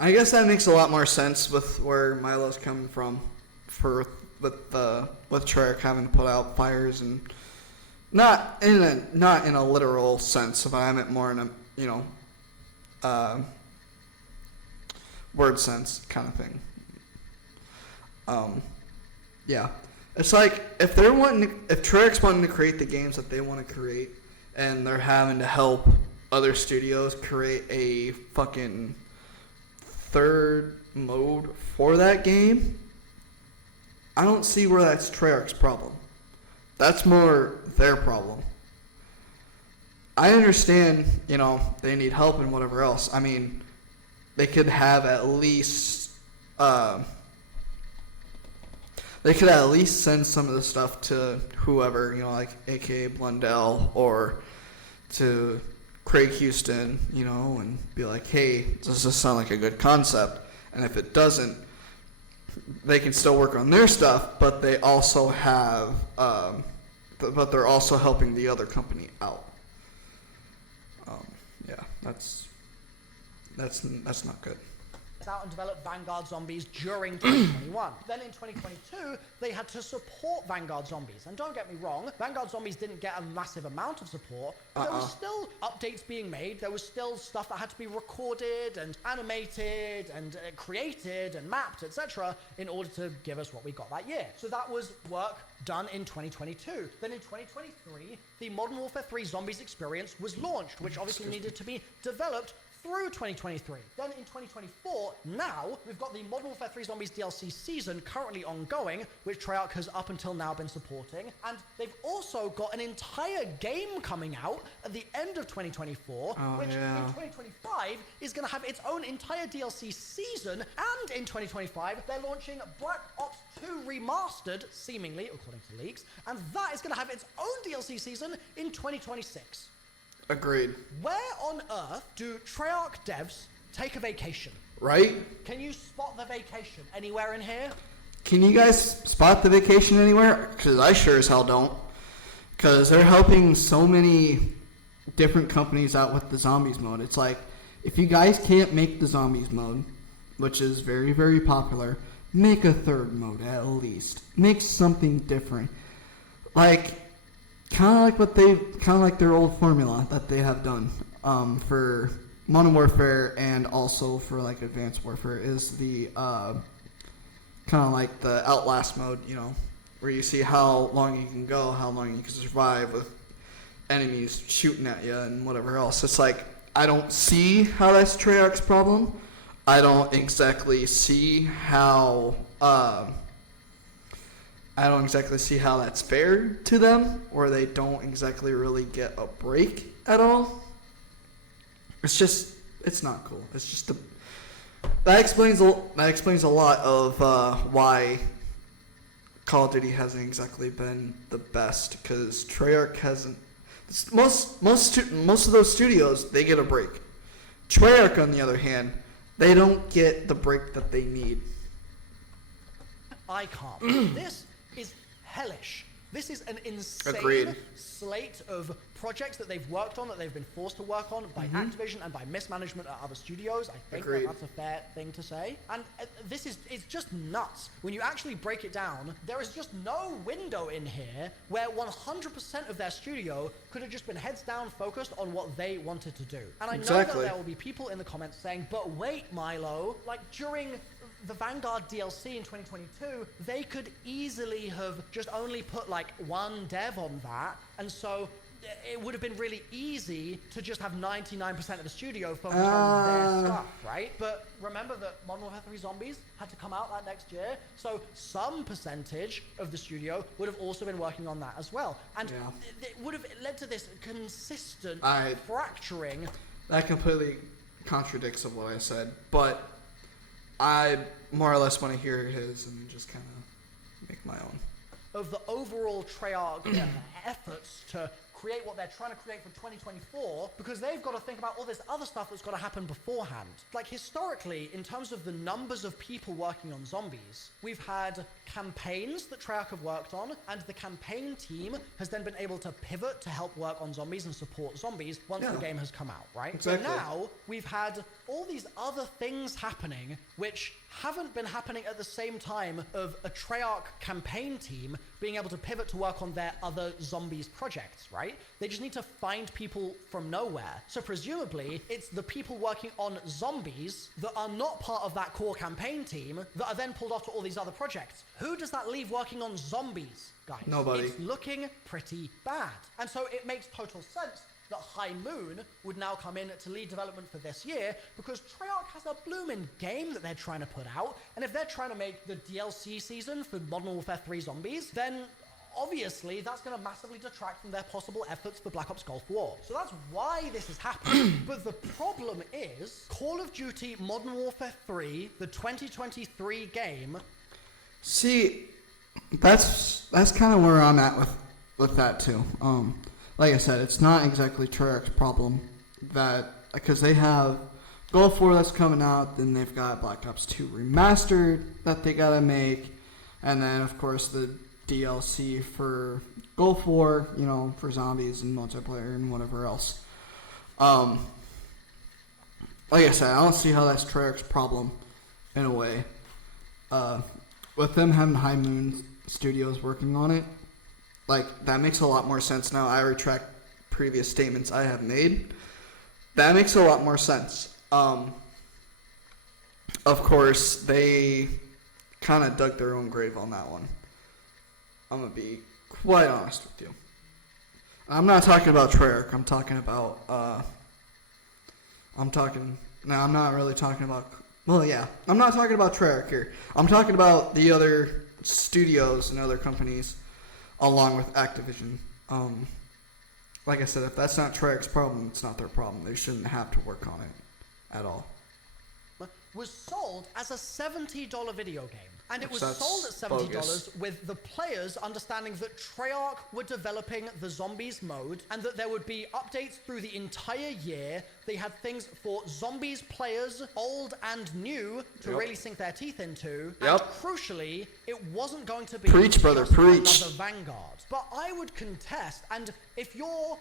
I guess that makes a lot more sense with where Milo's coming from, with Treyarch having to put out fires, and not in a literal sense, but I meant more in a word sense kind of thing. Yeah, it's like if Treyarch's wanting to create the games that they want to create, and they're having to help other studios create a fucking third mode for that game, I don't see where that's Treyarch's problem. That's more their problem. I understand, they need help and whatever else. I mean, they could have at least send some of the stuff to whoever, like aka Blundell, or to Craig Houston, and be like, hey, does this sound like a good concept? And if it doesn't, they can still work on their stuff, but they also have, but they're also helping the other company out. Yeah, that's not good. out and develop Vanguard Zombies during 2021. Then in 2022, they had to support Vanguard Zombies. And don't get me wrong, Vanguard Zombies didn't get a massive amount of support, but there was still updates being made. There was still stuff that had to be recorded and animated and created and mapped, etc., in order to give us what we got that year. So that was work done in 2022. Then in 2023, the Modern Warfare 3 Zombies experience was launched, which obviously needed to be developed through 2023. Then in 2024, now, we've got the Modern Warfare 3 Zombies DLC season currently ongoing, which Treyarch has up until now been supporting, and they've also got an entire game coming out at the end of 2024, which in 2025 is going to have its own entire DLC season, and in 2025, they're launching Black Ops 2 Remastered, seemingly, according to leaks, and that is going to have its own DLC season in 2026. Agreed. Where on earth do Treyarch devs take a vacation? Right? Can you spot the vacation anywhere in here? Can you guys spot the vacation anywhere? Because I sure as hell don't. Because they're helping so many different companies out with the zombies mode. It's like, if you guys can't make the zombies mode, which is very, very popular, make a third mode at least. Make something different. Like, kind of like their old formula that they have done for Modern Warfare and also for like Advanced Warfare is the kind of like the Outlast mode, you know, where you see how long you can go, how long you can survive with enemies shooting at you and whatever else. It's like, I don't see how that's Treyarch's problem. I don't exactly see how that's fair to them, or they don't exactly really get a break at all. It's not cool. It's just that explains a lot of why Call of Duty hasn't exactly been the best, because Treyarch hasn't. Most of those studios, they get a break. Treyarch, on the other hand, they don't get the break that they need. I can't. This is hellish. This is an insane Agreed. slate of projects that they've worked on, that they've been forced to work on by Activision and by mismanagement at other studios. I think Agreed. that's a fair thing to say. And it's just nuts. When you actually break it down, there is just no window in here where 100% of their studio could have just been heads down focused on what they wanted to do. And I know that there will be people in the comments saying, but wait, Milo, like during the Vanguard DLC in 2022, they could easily have just only put like one dev on that, and so it would have been really easy to just have 99% of the studio focus on their stuff, right? But remember that Modern Warfare 3 Zombies had to come out that next year, so some percentage of the studio would have also been working on that as well, and it would have led to this consistent fracturing. That completely contradicts of what I said, but I more or less want to hear his and just kind of make my own. Of the overall Treyarch efforts to create what they're trying to create for 2024, because they've got to think about all this other stuff that's got to happen beforehand. Like historically, in terms of the numbers of people working on zombies, we've had campaigns that Treyarch have worked on, and the campaign team has then been able to pivot to help work on zombies and support zombies once the game has come out, right? Exactly. But now we've had all these other things happening which haven't been happening at the same time of a Treyarch campaign team being able to pivot to work on their other zombies projects, right? They just need to find people from nowhere. So presumably, it's the people working on zombies that are not part of that core campaign team that are then pulled off to all these other projects. Who does that leave working on zombies, guys? Nobody. It's looking pretty bad. And so it makes total sense that High Moon would now come in to lead development for this year, because Treyarch has a bloomin' game that they're trying to put out, and if they're trying to make the DLC season for Modern Warfare 3 Zombies, then obviously that's going to massively detract from their possible efforts for Black Ops Gulf War. So that's why this is happening. But the problem is, Call of Duty Modern Warfare 3, the 2023 game... See, that's kind of where I'm at with that too. Like I said, it's not exactly Treyarch's problem, that because they have Gulf War that's coming out, then they've got Black Ops 2 Remastered that they gotta make, and then of course the DLC for Gulf War, you know, for zombies and multiplayer and whatever else. Like I said, I don't see how that's Treyarch's problem. in a way. With them having High Moon Studios working on it, like, that makes a lot more sense now. I retract previous statements I have made. That makes a lot more sense. Of course, they kind of dug their own grave on that one. I'm going to be quite honest with you. I'm not talking about Treyarch. I'm talking about, I'm not really talking about, well, yeah. I'm not talking about Treyarch here. I'm talking about the other studios and other companies along with Activision. Like I said, if that's not Treyarch's problem, it's not their problem. They shouldn't have to work on it at all. Was sold as a $70 video game. And it was That's sold at $70 bogus. with the players understanding that Treyarch were developing the Zombies mode and that there would be updates through the entire year. They had things for Zombies players, old and new, to Yep. really sink their teeth into. Yep. And crucially, it wasn't going to be Preach, brother, just preach. another Vanguard. But I would contest, and if you're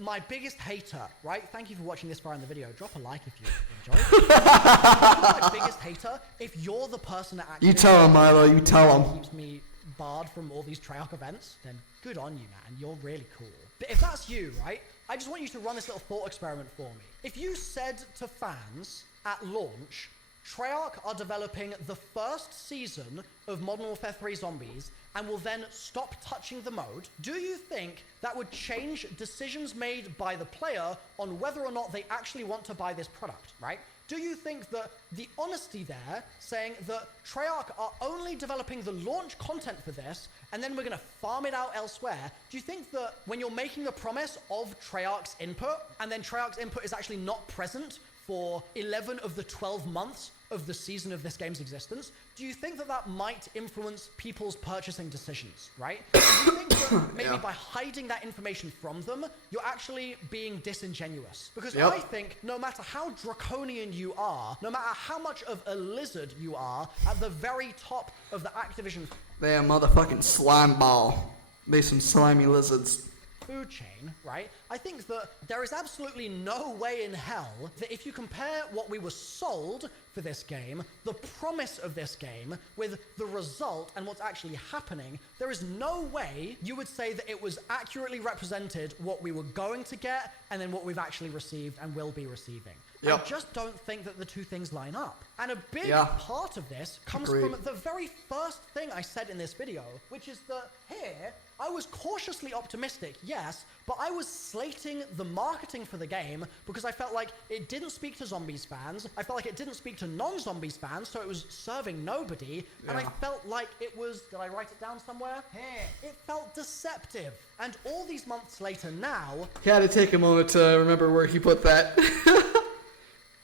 my biggest hater, right? Thank you for watching this far in the video. Drop a like if you enjoyed it. My biggest hater, if you're the person that actually You tell him, Milo. You tell him. keeps me barred from all these Treyarch events, then good on you, man. You're really cool. But if that's you, right? I just want you to run this little thought experiment for me. If you said to fans at launch, Treyarch are developing the first season of Modern Warfare 3 Zombies and will then stop touching the mode, do you think that would change decisions made by the player on whether or not they actually want to buy this product, right? Do you think that the honesty there, saying that Treyarch are only developing the launch content for this, and then we're going to farm it out elsewhere, do you think that when you're making the promise of Treyarch's input, and then Treyarch's input is actually not present for 11 of the 12 months of the season of this game's existence, do you think that that might influence people's purchasing decisions, right? Do you think that maybe Yeah. by hiding that information from them, you're actually being disingenuous? Because Yep. I think no matter how draconian you are, no matter how much of a lizard you are, at the very top of the Activision They a motherfucking slime ball. They some slimy lizards. food chain, right? I think that there is absolutely no way in hell that if you compare what we were sold for this game, the promise of this game, with the result and what's actually happening, there is no way you would say that it was accurately represented what we were going to get and then what we've actually received and will be receiving. Yep. I just don't think that the two things line up. And a big Yeah. part of this comes Agreed. from the very first thing I said in this video, which is that here, I was cautiously optimistic, yes, but I was slating the marketing for the game because I felt like it didn't speak to Zombies fans, I felt like it didn't speak to non-Zombies fans, so it was serving nobody, and I Yeah. felt like it was, did I write it down somewhere? Here. It felt deceptive. And all these months later now, He had to take a moment to remember where he put that.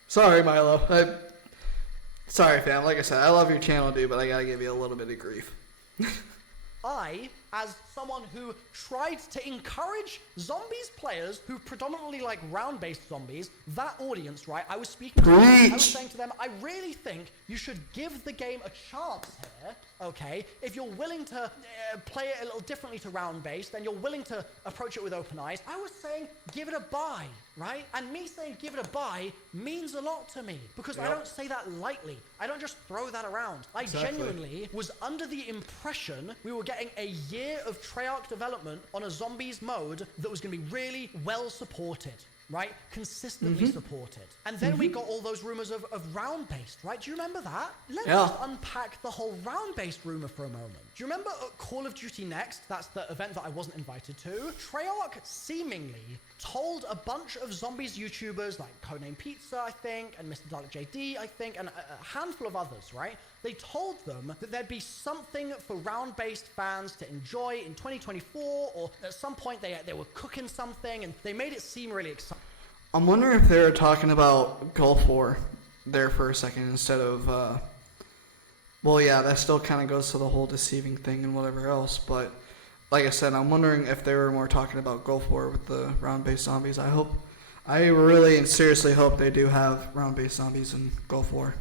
Sorry, Milo. Sorry, fam. Like I said, I love your channel, dude, but I gotta give you a little bit of grief. I, as someone who tried to encourage Zombies players who predominantly like round-based zombies, that audience, right? I was speaking to them, I was Preach. saying to them, I really think you should give the game a chance here, okay? If you're willing to play it a little differently to round-based, and you're willing to approach it with open eyes, I was saying, give it a buy, right? And me saying give it a buy means a lot to me, because I Yep. don't say that lightly. I don't just throw that around. I Exactly. genuinely was under the impression we were getting a year of Treyarch development on a Zombies mode that was going to be really well supported, right? Consistently supported. And then we got all those rumors of round-based, right? Do you remember that? Let's Yeah. just unpack the whole round-based rumor for a moment. Do you remember at Call of Duty Next, that's the event that I wasn't invited to, Treyarch seemingly told a bunch of Zombies YouTubers like Codename Pizza, I think, and Mr. Dark JD, I think, and a handful of others, right? They told them that there'd be something for round-based fans to enjoy in 2024, or at some point they were cooking something, and they made it seem really exciting. I'm wondering if they were talking about Gulf War there for a second instead of, well, yeah, that still kind of goes to the whole deceiving thing and whatever else, but like I said, I'm wondering if they were more talking about Gulf War with the round-based zombies. I really and seriously hope they do have round-based zombies in Gulf War.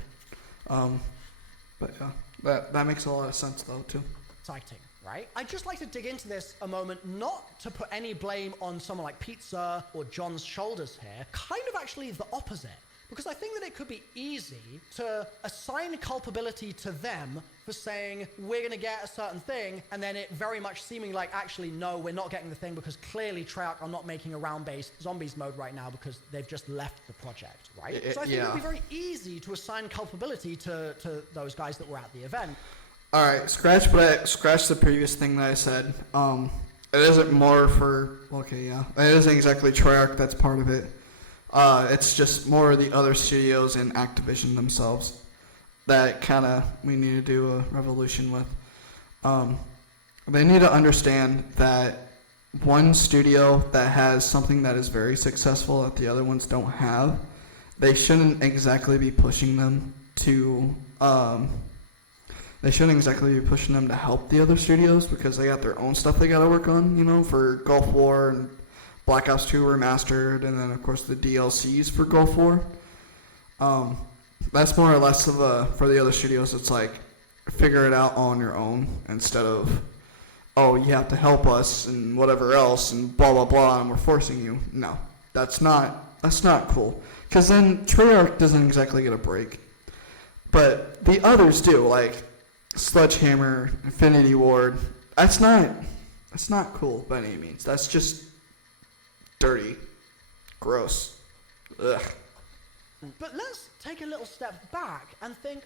But yeah, that makes a lot of sense though, too. Exciting, right? I'd just like to dig into this a moment, not to put any blame on someone like Pizza or John's shoulders here, kind of actually the opposite. Because I think that it could be easy to assign culpability to them for saying, we're going to get a certain thing, and then it very much seeming like, actually, no, we're not getting the thing because clearly Treyarch are not making a round-based zombies mode right now because they've just left the project, right? So I think it would be very easy to assign culpability to those guys that were at the event. All right, scratch the previous thing that I said. It isn't more for, it isn't exactly Treyarch that's part of it. It's just more of the other studios and Activision themselves that kind of we need to do a revolution with. They need to understand that one studio that has something that is very successful that the other ones don't have, they shouldn't exactly be pushing them to help the other studios because they got their own stuff they got to work on, for Gulf War and Black Ops 2 Remastered, and then, of course, the DLCs for Gulf War. That's more or less for the other studios, it's like, figure it out on your own instead of, you have to help us and whatever else and blah, blah, blah, and we're forcing you. No, that's not cool. Because then Treyarch doesn't exactly get a break. But the others do, like Sledgehammer, Infinity Ward. That's not cool by any means. That's just dirty, gross. Ugh. But let's take a little step back and think,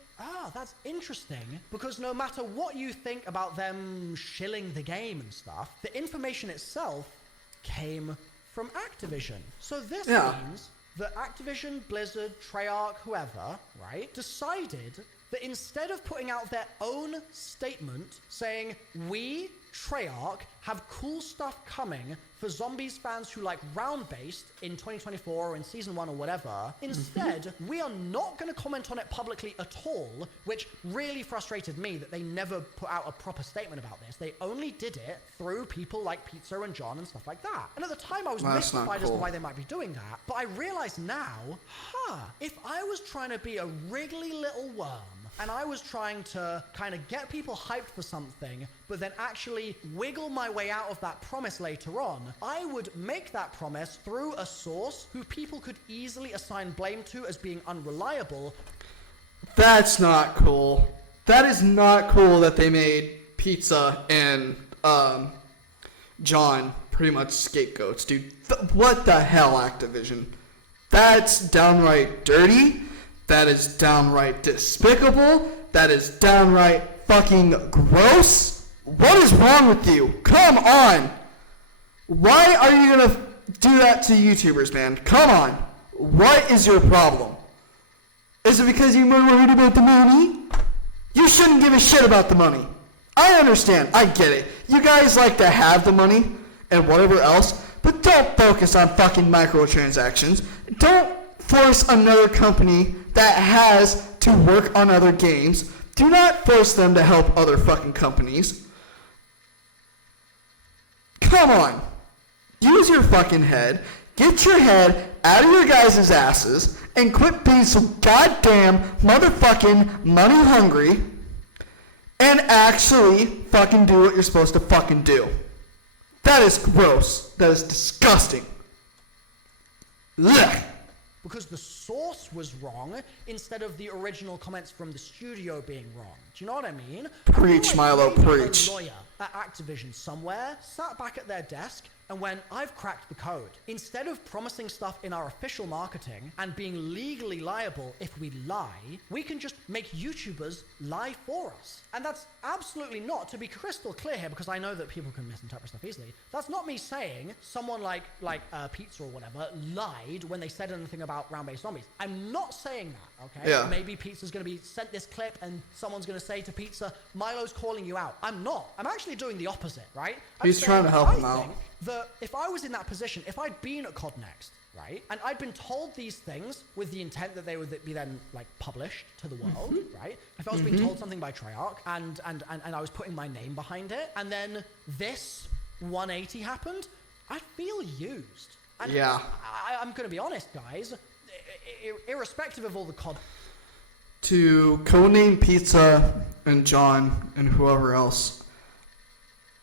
that's interesting, because no matter what you think about them shilling the game and stuff, the information itself came from Activision. So this means that Activision, Blizzard, Treyarch, whoever, right, decided that instead of putting out their own statement saying, we, Treyarch, have cool stuff coming for zombies fans who like round-based in 2024 or in Season 1 or whatever, instead, we are not going to comment on it publicly at all, which really frustrated me that they never put out a proper statement about this. They only did it through people like Pizza and John and stuff like that. And at the time, I was mystified as to why they might be doing that, but I realize now, if I was trying to be a wriggly little worm, and I was trying to kind of get people hyped for something, but then actually wiggle my way out of that promise later on, I would make that promise through a source who people could easily assign blame to as being unreliable. That's not cool. That is not cool that they made Pizza and John pretty much scapegoats, dude. What the hell, Activision? That's downright dirty. That is downright despicable. That is downright fucking gross. What is wrong with you? Come on. Why are you going to do that to YouTubers, man? Come on. What is your problem? Is it because you're worried about the money? You shouldn't give a shit about the money. I understand. I get it. You guys like to have the money and whatever else, but don't focus on fucking microtransactions. Don't force another company that has to work on other games. Do not force them to help other fucking companies. Come on. Use your fucking head. Get your head out of your guys' asses and quit being so goddamn motherfucking money hungry and actually fucking do what you're supposed to fucking do. That is gross. That is disgusting. Ugh. Because the source was wrong instead of the original comments from the studio being wrong. Do you know what I mean? Preach, Milo, preach. A lawyer at Activision somewhere sat back at their desk and went, I've cracked the code. Instead of promising stuff in our official marketing and being legally liable if we lie, we can just make YouTubers lie for us. And that's absolutely not, to be crystal clear here, because I know that people can misinterpret stuff easily, that's not me saying someone like Pizza or whatever lied when they said anything about round-based zombies. I'm not saying that, okay? Yeah. Maybe Pizza's going to be sent this clip and someone's going to say to Pizza, Milo's calling you out. I'm not. I'm actually doing the opposite, right? He's trying to help him out. That if I was in that position, if I'd been at COD Next, right, and I'd been told these things with the intent that they would be then like published to the world, right? If I was being told something by Treyarch and I was putting my name behind it, and then this 180 happened, I'd feel used. And yeah. I'm going to be honest, guys, irrespective of all the COD. To codename Pizza and John and whoever else,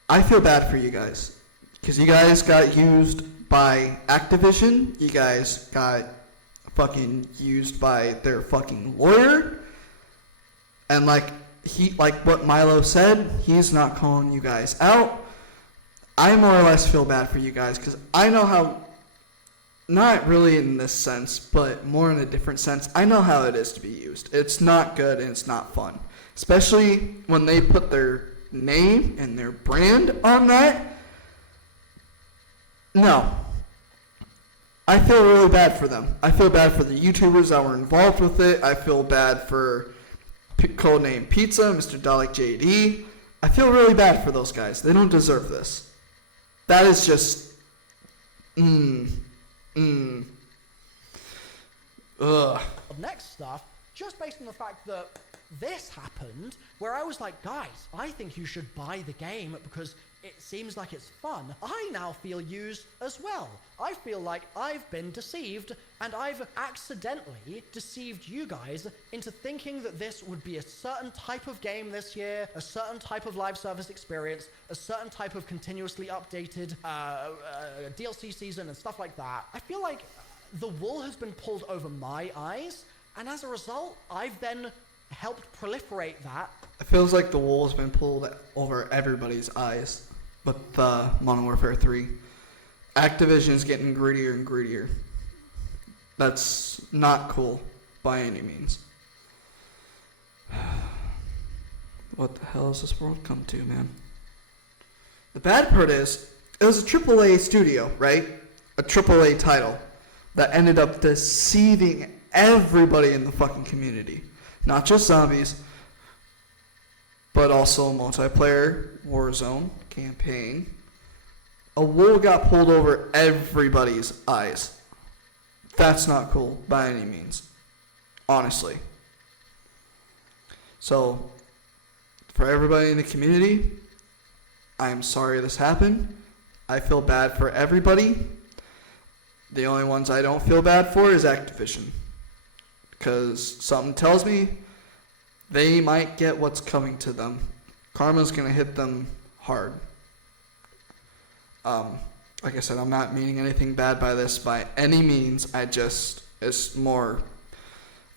I feel bad for you guys. Because you guys got used by Activision. You guys got fucking used by their fucking lawyer. And like what Milo said, he's not calling you guys out. I more or less feel bad for you guys because I know how, not really in this sense, but more in a different sense, I know how it is to be used. It's not good and it's not fun. Especially when they put their name and their brand on that. No. I feel really bad for them. I feel bad for the YouTubers that were involved with it. I feel bad for Codename Pizza, Mr. Dalek JD. I feel really bad for those guys. They don't deserve this. That is just... Ugh. Next stuff, just based on the fact that this happened, where I was like, guys, I think you should buy the game because it seems like it's fun. I now feel used as well. I feel like I've been deceived, and I've accidentally deceived you guys into thinking that this would be a certain type of game this year, a certain type of live service experience, a certain type of continuously updated DLC season and stuff like that. I feel like the wool has been pulled over my eyes, and as a result, I've then helped proliferate that. It feels like the wool has been pulled over everybody's eyes with Modern Warfare 3. Activision is getting greedier and greedier. That's not cool by any means. What the hell has this world come to, man? The bad part is, it was a AAA studio, right? A AAA title that ended up deceiving everybody in the fucking community. Not just zombies, but also multiplayer, Warzone, campaign. A wool got pulled over everybody's eyes. That's not cool by any means. Honestly. So, for everybody in the community, I'm sorry this happened. I feel bad for everybody. The only ones I don't feel bad for is Activision. Because something tells me they might get what's coming to them. Karma's going to hit them hard. Like I said, I'm not meaning anything bad by this by any means. It's more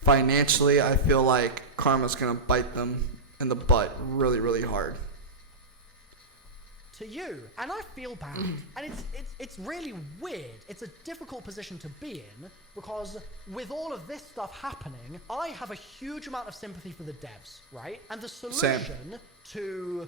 financially, I feel like karma's going to bite them in the butt really, really hard. To you, and I feel bad, and it's really weird. It's a difficult position to be in because with all of this stuff happening, I have a huge amount of sympathy for the devs, right? And the solution to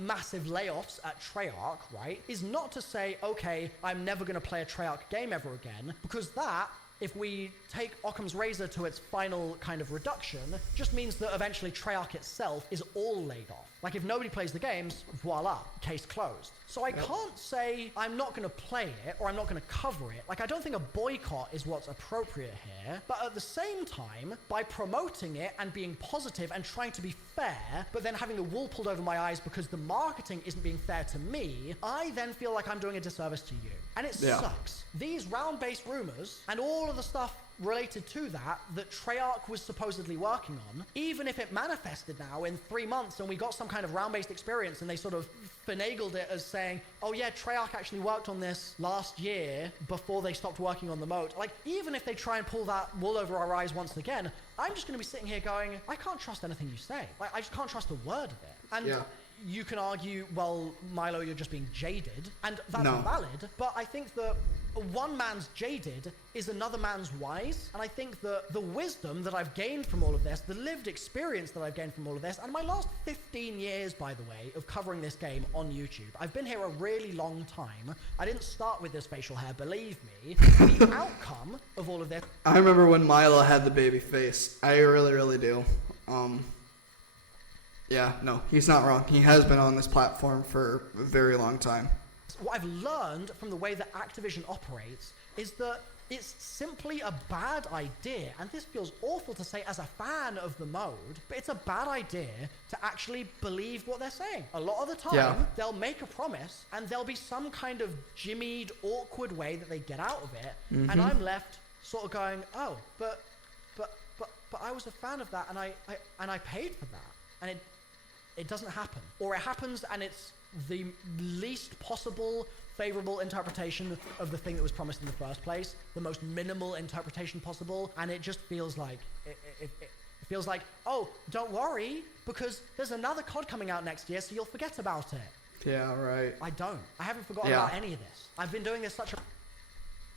massive layoffs at Treyarch, right, is not to say, okay, I'm never going to play a Treyarch game ever again, because that, if we take Occam's razor to its final kind of reduction, just means that eventually Treyarch itself is all laid off. Like, if nobody plays the games, voila, case closed. So I can't say I'm not going to play it or I'm not going to cover it. Like, I don't think a boycott is what's appropriate here. But at the same time, by promoting it and being positive and trying to be fair, but then having the wool pulled over my eyes because the marketing isn't being fair to me, I then feel like I'm doing a disservice to you. And it sucks. These round-based rumors and all of the stuff related to that Treyarch was supposedly working on, even if it manifested now in 3 months and we got some kind of round-based experience and they sort of finagled it as saying, oh yeah, Treyarch actually worked on this last year before they stopped working on the mode. Like, even if they try and pull that wool over our eyes once again, I'm just going to be sitting here going, I can't trust anything you say. Like, I just can't trust a word of it. And you can argue, well, Milo, you're just being jaded, and that's valid, but I think that one man's jaded is another man's wise, and I think that the wisdom that I've gained from all of this, the lived experience that I've gained from all of this, and my last 15 years, by the way, of covering this game on YouTube, I've been here a really long time. I didn't start with this facial hair, believe me. The outcome of all of this... I remember when Milo had the baby face. I really, really do. Yeah, no, he's not wrong. He has been on this platform for a very long time. What I've learned from the way that Activision operates is that it's simply a bad idea, and this feels awful to say as a fan of the mode, but it's a bad idea to actually believe what they're saying. A lot of the time, they'll make a promise, and there'll be some kind of jimmied, awkward way that they get out of it, and I'm left sort of going, oh, but I was a fan of that, and I paid for that, and it doesn't happen. Or it happens and it's the least possible favorable interpretation of the thing that was promised in the first place, the most minimal interpretation possible, and it just feels like it feels like, oh, don't worry, because there's another COD coming out next year, so you'll forget about it. Yeah, right. I don't. I haven't forgotten Yeah. about any of this. I've been doing this such a...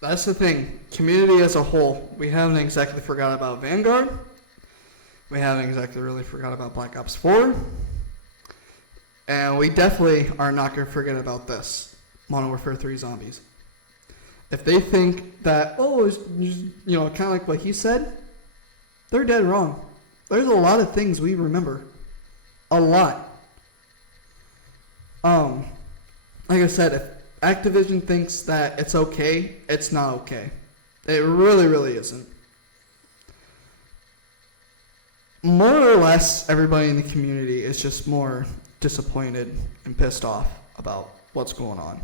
That's the thing. Community as a whole, we haven't exactly forgot about Vanguard. We haven't exactly really forgot about Black Ops 4. And we definitely are not going to forget about this. Modern Warfare 3 Zombies. If they think that, oh, it's just, kind of like what he said, they're dead wrong. There's a lot of things we remember. A lot. Like I said, if Activision thinks that it's okay, it's not okay. It really, really isn't. More or less, everybody in the community is just more disappointed and pissed off about what's going on.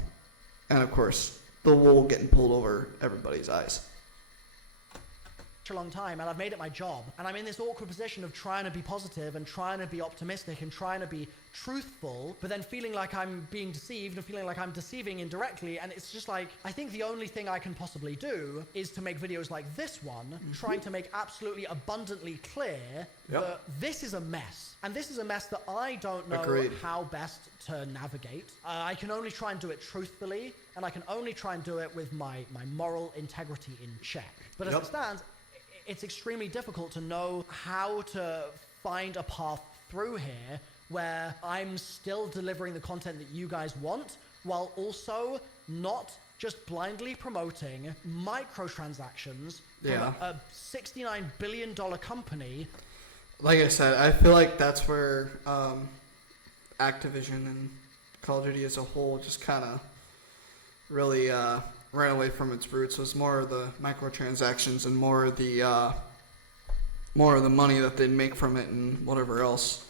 And of course, the wool getting pulled over everybody's eyes. a long time, and I've made it my job, and I'm in this awkward position of trying to be positive and trying to be optimistic and trying to be truthful, but then feeling like I'm being deceived and feeling like I'm deceiving indirectly. And it's just like, I think the only thing I can possibly do is to make videos like this one, trying to make absolutely abundantly clear that this is a mess, and this is a mess that I don't know how best to navigate. I can only try and do it truthfully, and I can only try and do it with my moral integrity in check. But as it stands, it's extremely difficult to know how to find a path through here where I'm still delivering the content that you guys want, while also not just blindly promoting microtransactions from a $69 billion company. Like I said, I feel like that's where Activision and Call of Duty as a whole just kind of really ran away from its roots. It was more of the microtransactions and more of the money that they'd make from it and whatever else.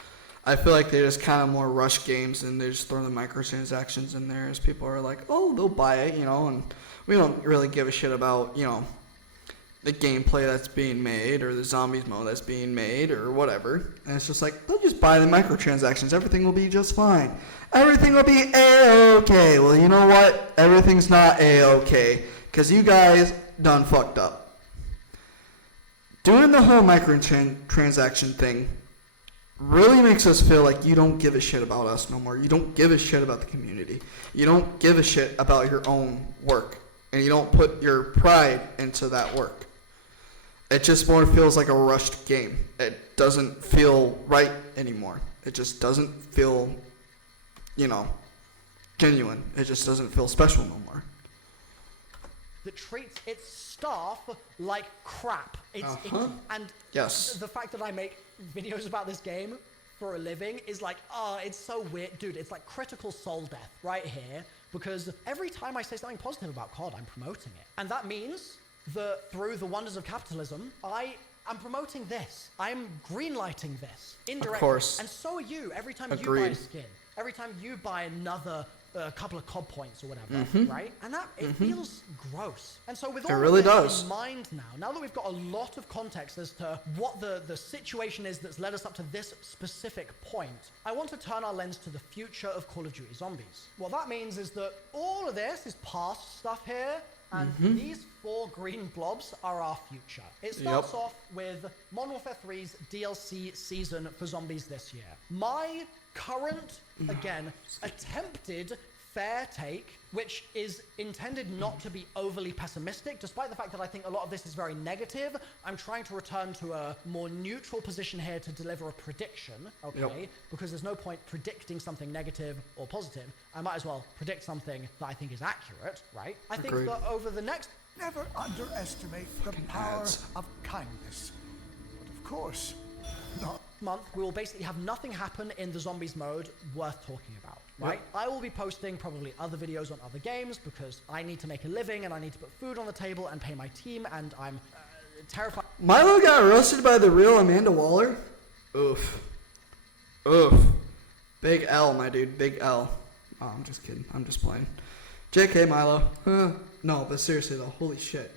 I feel like they just kind of more rush games and they just throw the microtransactions in there as people are like, oh, they'll buy it, and we don't really give a shit about, the gameplay that's being made or the zombies mode that's being made or whatever. And it's just like, they'll just buy the microtransactions. Everything will be just fine. Everything will be A-okay. Well, you know what? Everything's not A-okay because you guys done fucked up. Doing the whole microtransaction thing really makes us feel like you don't give a shit about us no more. You don't give a shit about the community. You don't give a shit about your own work. And you don't put your pride into that work. It just more feels like a rushed game. It doesn't feel right anymore. It just doesn't feel, genuine. It just doesn't feel special no more. That treats its staff like crap. And the fact that I make videos about this game for a living is like, it's so weird. Dude, it's like critical soul death right here, because every time I say something positive about COD, I'm promoting it. And that means that through the wonders of capitalism, I am promoting this. I'm greenlighting this indirectly. Of course. And so are you. Every time you buy a skin, every time you buy another couple of COD points or whatever, right? And that, it feels gross. And so with all really of this does. in mind now that we've got a lot of context as to what the situation is that's led us up to this specific point, I want to turn our lens to the future of Call of Duty Zombies. What that means is that all of this is past stuff here, and these 4 green blobs are our future. It starts off with Modern Warfare 3's DLC season for zombies this year. My current, again, attempted fair take, which is intended not to be overly pessimistic, despite the fact that I think a lot of this is very negative. I'm trying to return to a more neutral position here to deliver a prediction, okay? Because there's no point predicting something negative or positive. I might as well predict something that I think is accurate, right? I think that over the next... Never underestimate the power of kindness. But of course, not month, we will basically have nothing happen in the zombies mode worth talking about, right? I will be posting probably other videos on other games because I need to make a living and I need to put food on the table and pay my team, and I'm terrified. Milo got roasted by the real Amanda Waller? Oof. Big L, my dude. Big L. Oh, I'm just kidding. I'm just playing. JK, Milo. No, but seriously though, holy shit.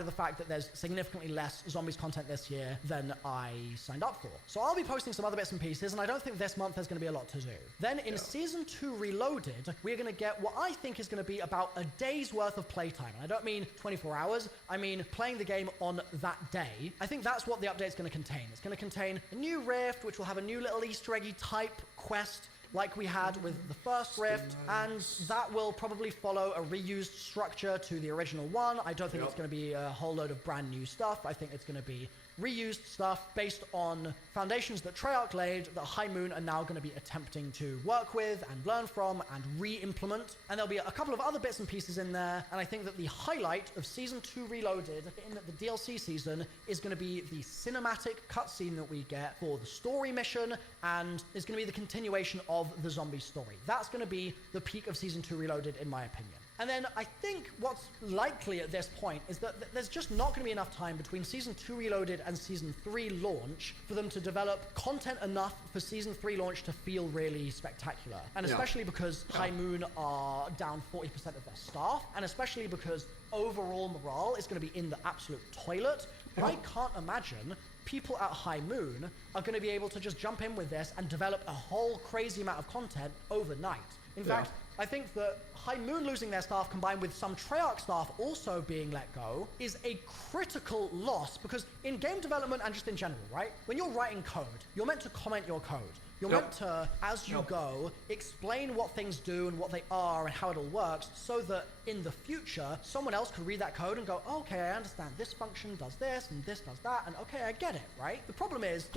of the fact that there's significantly less zombies content this year than I signed up for. So I'll be posting some other bits and pieces, and I don't think this month there's going to be a lot to do. Then in Season 2 Reloaded, we're going to get what I think is going to be about a day's worth of playtime. And I don't mean 24 hours, I mean playing the game on that day. I think that's what the update's going to contain. It's going to contain a new rift, which will have a new little Easter eggy type quest like we had with the first rift, and that will probably follow a reused structure to the original one. I don't think it's going to be a whole load of brand new stuff. I think it's going to be reused stuff based on foundations that Treyarch laid that High Moon are now going to be attempting to work with and learn from and re-implement. And there'll be a couple of other bits and pieces in there, and I think that the highlight of Season 2 Reloaded in the DLC season is going to be the cinematic cutscene that we get for the story mission, and is going to be the continuation of the zombie story. That's going to be the peak of Season 2 Reloaded, in my opinion. And then I think what's likely at this point is that there's just not going to be enough time between Season 2 Reloaded and Season 3 launch for them to develop content enough for Season 3 launch to feel really spectacular. And especially because High Moon are down 40% of their staff, and especially because overall morale is going to be in the absolute toilet. I can't imagine people at High Moon are going to be able to just jump in with this and develop a whole crazy amount of content overnight. In fact, I think that High Moon losing their staff combined with some Treyarch staff also being let go is a critical loss, because in game development and just in general, right? When you're writing code, you're meant to comment your code. You're meant to, as you go, explain what things do and what they are and how it all works, so that in the future, someone else could read that code and go, oh, okay, I understand this function does this and this does that, and okay, I get it, right? The problem is,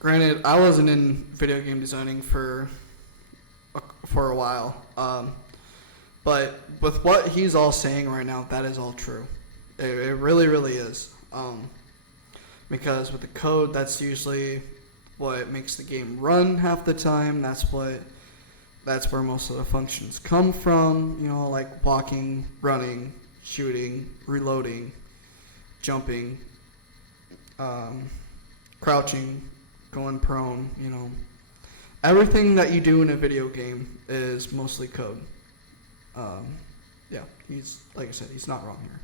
Granted, I wasn't in video game designing for a while, but with what he's all saying right now, that is all true. It really, really is. Because with the code, that's usually what makes the game run half the time. That's where most of the functions come from. You know, like walking, running, shooting, reloading, jumping, crouching, going prone. You know, everything that you do in a video game is mostly code. Yeah, he's, like I said, he's not wrong here.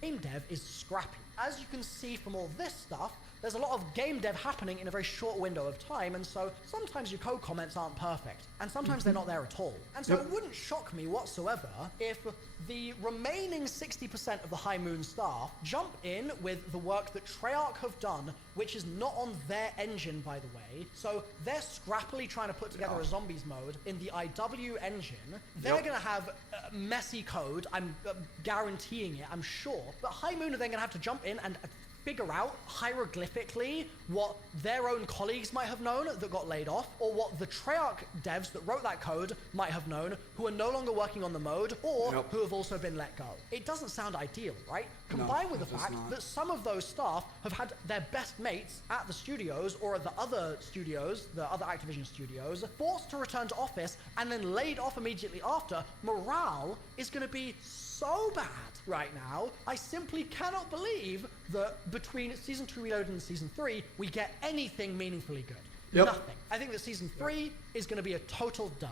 Game dev is scrappy. As you can see from all this stuff, there's a lot of game dev happening in a very short window of time, and so sometimes your code comments aren't perfect, and sometimes they're not there at all. And so it wouldn't shock me whatsoever if the remaining 60% of the High Moon staff jump in with the work that Treyarch have done, which is not on their engine, by the way. So they're scrappily trying to put together a zombies mode in the IW engine. They're going to have messy code, I'm guaranteeing it, I'm sure. But High Moon are then going to have to jump in and figure out hieroglyphically what their own colleagues might have known that got laid off, or what the Treyarch devs that wrote that code might have known, who are no longer working on the mode, or who have also been let go. It doesn't sound ideal, right? Combined with the fact that some of those staff have had their best mates at the studios or at the other studios, the other Activision studios, forced to return to office and then laid off immediately after. Morale is going to be so bad right now. I simply cannot believe that between Season 2 Reloaded and Season 3, we get anything meaningfully good. Nothing. I think that Season 3 is going to be a total dud.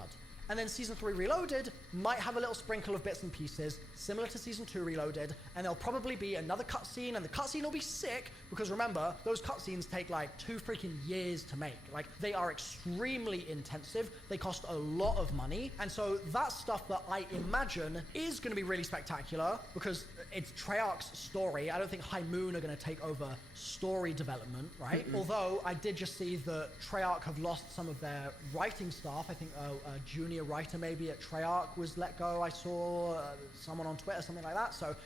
And then Season 3 Reloaded might have a little sprinkle of bits and pieces, similar to Season 2 Reloaded, and there'll probably be another cutscene, and the cutscene will be sick, because remember, those cutscenes take like 2 freaking years to make. Like, they are extremely intensive, they cost a lot of money, and so that's stuff that I imagine is going to be really spectacular, because it's Treyarch's story. I don't think High Moon are going to take over story development, right? Although, I did just see that Treyarch have lost some of their writing staff. I think a junior writer maybe at Treyarch was let go. I saw someone on Twitter, something like that. So,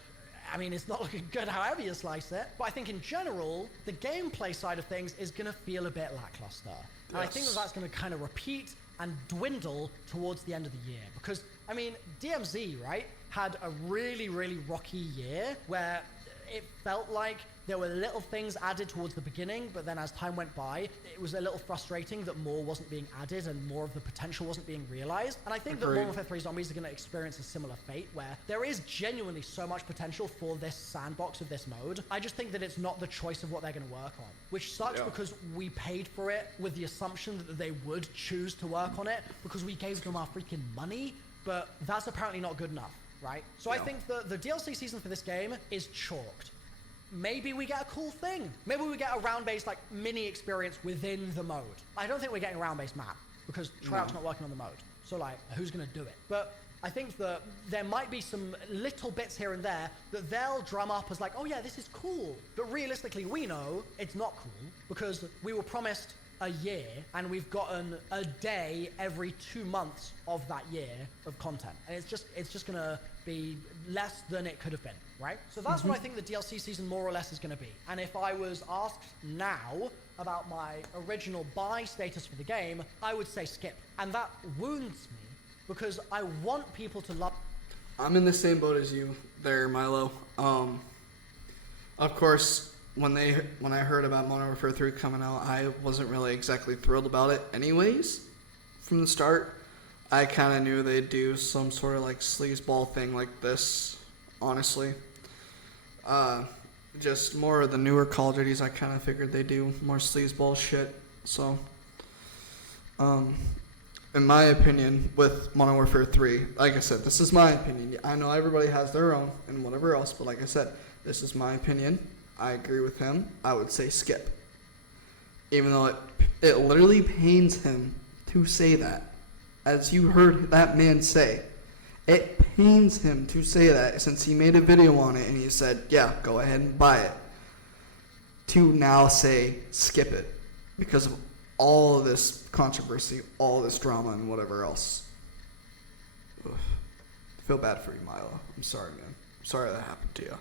I mean, it's not looking good however you slice it. But I think in general, the gameplay side of things is going to feel a bit lackluster. And I think that that's going to kind of repeat and dwindle towards the end of the year. Because, I mean, DMZ, right, had a really, really rocky year where it felt like there were little things added towards the beginning, but then as time went by, it was a little frustrating that more wasn't being added and more of the potential wasn't being realized. And I think that Modern Warfare 3 Zombies are going to experience a similar fate, where there is genuinely so much potential for this sandbox of this mode. I just think that it's not the choice of what they're going to work on, which sucks because we paid for it with the assumption that they would choose to work on it because we gave them our freaking money, but that's apparently not good enough. right? So I think the DLC season for this game is chalked. Maybe we get a cool thing. Maybe we get a round-based, like, mini experience within the mode. I don't think we're getting a round-based map, because Tryout's not working on the mode. So, like, who's going to do it? But I think that there might be some little bits here and there that they'll drum up as like, oh yeah, this is cool. But realistically, we know it's not cool, because we were promised a year, and we've gotten a day every 2 months of that year of content. And it's just going to be less than it could have been, right? So that's what I think the DLC season more or less is going to be. And if I was asked now about my original buy status for the game, I would say skip. And that wounds me, because I want people to love... I'm in the same boat as you there, Milo. Of course, when I heard about Modern Warfare 3 coming out, I wasn't really exactly thrilled about it anyways. From the start, I kind of knew they'd do some sort of like sleazeball thing like this, honestly. Just more of the newer Call of Duties, I kind of figured they'd do more sleazeball shit. So, in my opinion, with Modern Warfare 3, like I said, this is my opinion. I know everybody has their own and whatever else, but like I said, this is my opinion. I agree with him. I would say skip. Even though it literally pains him to say that. As you heard that man say, it pains him to say that since he made a video on it and he said, yeah, go ahead and buy it. To now say skip it because of all of this controversy, all this drama, and whatever else. Ugh. I feel bad for you, Milo. I'm sorry, man. I'm sorry that happened to you.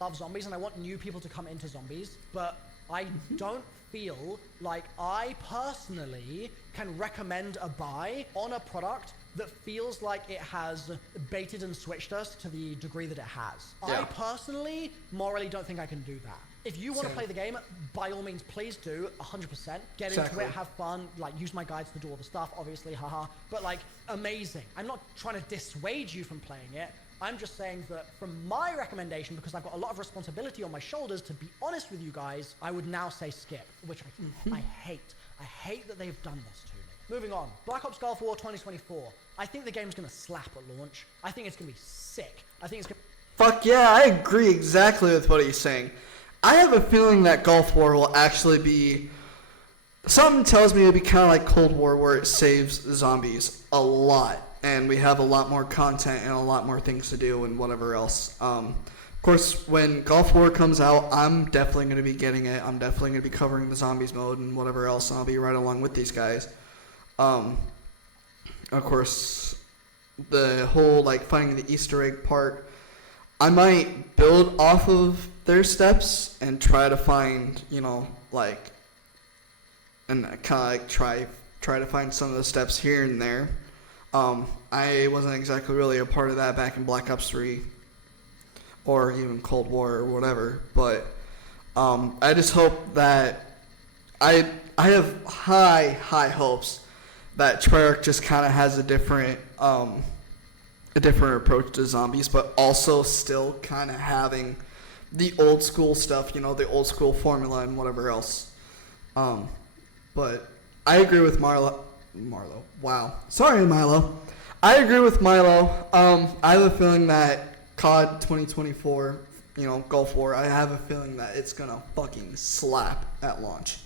Love zombies, and I want new people to come into zombies, but I don't feel like I personally can recommend a buy on a product that feels like it has baited and switched us to the degree that it has. Yeah. I personally morally don't think I can do that. If you want to play the game, by all means, please do, 100%. Get into it, have fun, like, use my guides to do all the stuff, obviously, haha. But, like, amazing. I'm not trying to dissuade you from playing it. I'm just saying that from my recommendation, because I've got a lot of responsibility on my shoulders, to be honest with you guys, I would now say skip, which I hate. I hate that they've done this to me. Moving on. Black Ops Gulf War 2024. I think the game's going to slap at launch. I think it's going to be sick. I think it's going to... Fuck yeah, I agree exactly with what he's saying. I have a feeling that Gulf War will actually be... Something tells me it'll be kind of like Cold War, where it saves zombies a lot. And we have a lot more content and a lot more things to do and whatever else. Of course, when Gulf War comes out, I'm definitely going to be getting it. I'm definitely going to be covering the zombies mode and whatever else, and I'll be right along with these guys. Of course, the whole, like, finding the Easter egg part, I might build off of their steps and try to find, you know, like, and kind of like try to find some of the steps here and there. I wasn't exactly really a part of that back in Black Ops 3 or even Cold War or whatever, but I just hope that I have high hopes that Treyarch just kind of has a different approach to zombies, but also still kind of having the old school stuff, you know, the old school formula and whatever else. But I agree with Marlo. Wow. Sorry, Milo. I agree with Milo. I have a feeling that COD 2024, you know, Gulf War, I have a feeling that it's going to fucking slap at launch.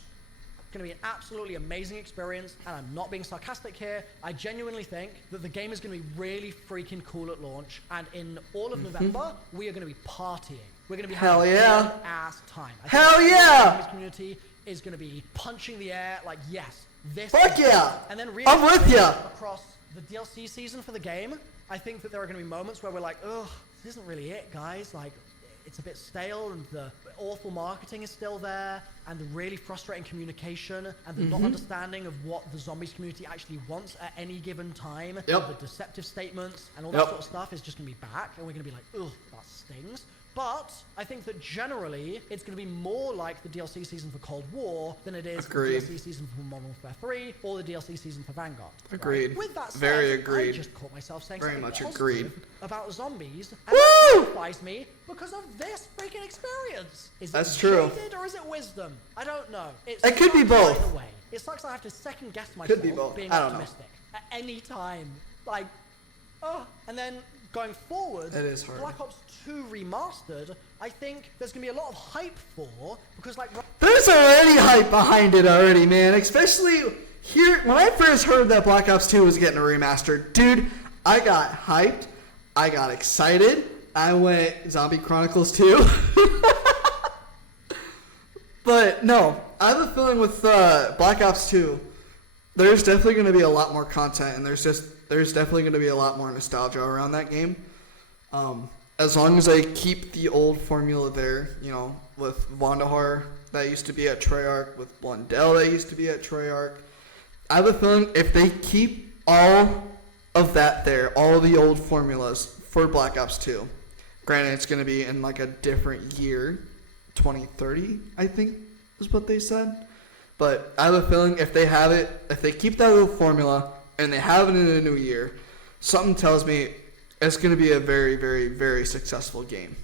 It's going to be an absolutely amazing experience, and I'm not being sarcastic here. I genuinely think that the game is going to be really freaking cool at launch, and in all of November, we are going to be partying. We're going to be having a ass time. Hell yeah! The community is going to be punching the air like, yes, this. Fuck yeah! And then I'm with ya! Across the DLC season for the game, I think that there are going to be moments where we're like, ugh, this isn't really it, guys. Like, it's a bit stale, and the awful marketing is still there, and the really frustrating communication, and the not understanding of what the zombies community actually wants at any given time. Yep. The deceptive statements and all that sort of stuff is just going to be back, and we're going to be like, ugh, that stings. But I think that generally it's going to be more like the DLC season for Cold War than it is the DLC season for Modern Warfare 3 or the DLC season for Vanguard. Agreed. Right? With that said, Very agreed. I just caught myself saying Very something much positive agreed. about zombies, and that terrifies me because of this freaking experience. Is That's it true. jaded or is it wisdom? I don't know. It could be both. Either way. It sucks that I have to second guess myself Could be both. being I don't know. optimistic at any time. Like, oh, and then Going forward, It is hard. Black Ops 2 Remastered, I think there's going to be a lot of hype for, because like... There's already hype behind it already, man. Especially here, when I first heard that Black Ops 2 was getting a remaster, dude, I got hyped. I got excited. I went Zombie Chronicles 2. But no, I have a feeling with Black Ops 2, there's definitely going to be a lot more content, and there's definitely going to be a lot more nostalgia around that game. As long as I keep the old formula there, you know, with Vandahar that used to be at Treyarch, with Blundell that used to be at Treyarch, I have a feeling if they keep all of that there, all of the old formulas for Black Ops 2, granted it's going to be in like a different year, 2030, I think is what they said. But I have a feeling if they have it, if they keep that little formula and they have it in a new year, something tells me it's going to be a very, very, very successful game,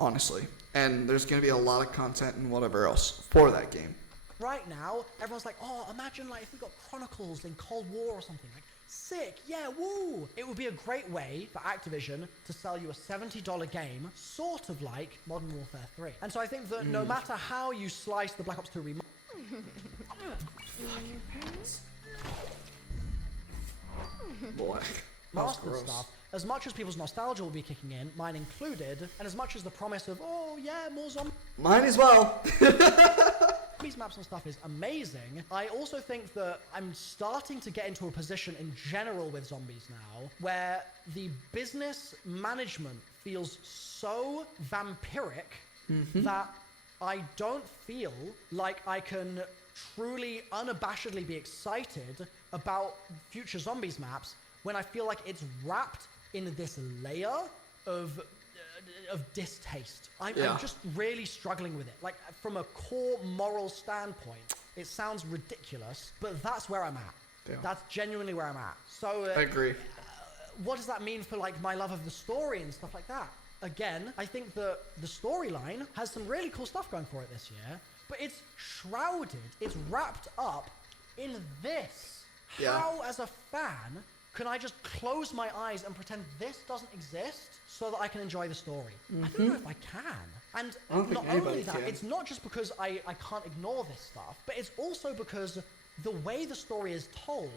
honestly. And there's going to be a lot of content and whatever else for that game. Right now, everyone's like, oh, imagine like if we got Chronicles in Cold War or something. Like, sick, yeah, woo! It would be a great way for Activision to sell you a $70 game, sort of like Modern Warfare 3. And so I think that no matter how you slice the Black Ops 2 Boy, Master stuff, as much as people's nostalgia will be kicking in, mine included, and as much as the promise of, oh yeah, more zombies Mine as well. maps and stuff is amazing, I also think that I'm starting to get into a position in general with zombies now, where the business management feels so vampiric that I don't feel like I can truly unabashedly be excited about future zombies maps when I feel like it's wrapped in this layer of distaste. I'm just really struggling with it. Like, from a core moral standpoint, it sounds ridiculous, but that's where I'm at. Yeah. That's genuinely where I'm at. So I agree. What does that mean for like my love of the story and stuff like that? Again, I think that the storyline has some really cool stuff going for it this year, but it's shrouded, it's wrapped up in this. Yeah. How, as a fan, can I just close my eyes and pretend this doesn't exist so that I can enjoy the story? I don't know if I can. And I don't think not anybody only that, can. it's not just because I can't ignore this stuff, but it's also because the way the story is told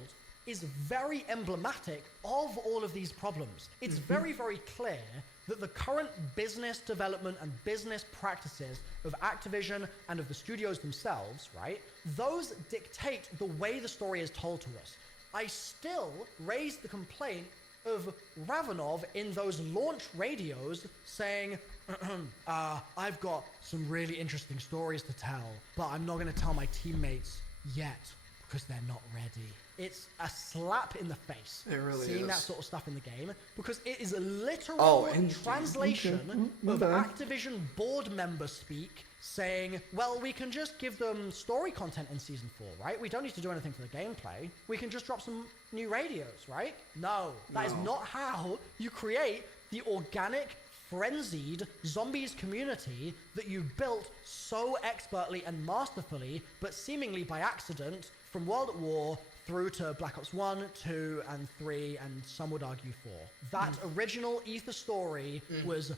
is very emblematic of all of these problems. It's very, very clear that the current business development and business practices of Activision and of the studios themselves, right, those dictate the way the story is told to us. I still raise the complaint of Ravenov in those launch radios saying, I've got some really interesting stories to tell, but I'm not going to tell my teammates yet because they're not ready. It's a slap in the face. It really seeing is. that sort of stuff in the game, because it is a literal translation of Activision board member speak saying, well, we can just give them story content in Season 4, right? We don't need to do anything for the gameplay. We can just drop some new radios, right? No, that is not how you create the organic, frenzied zombies community that you built so expertly and masterfully, but seemingly by accident, from World at War through to Black Ops 1, 2, and 3, and some would argue 4. That original Ether story was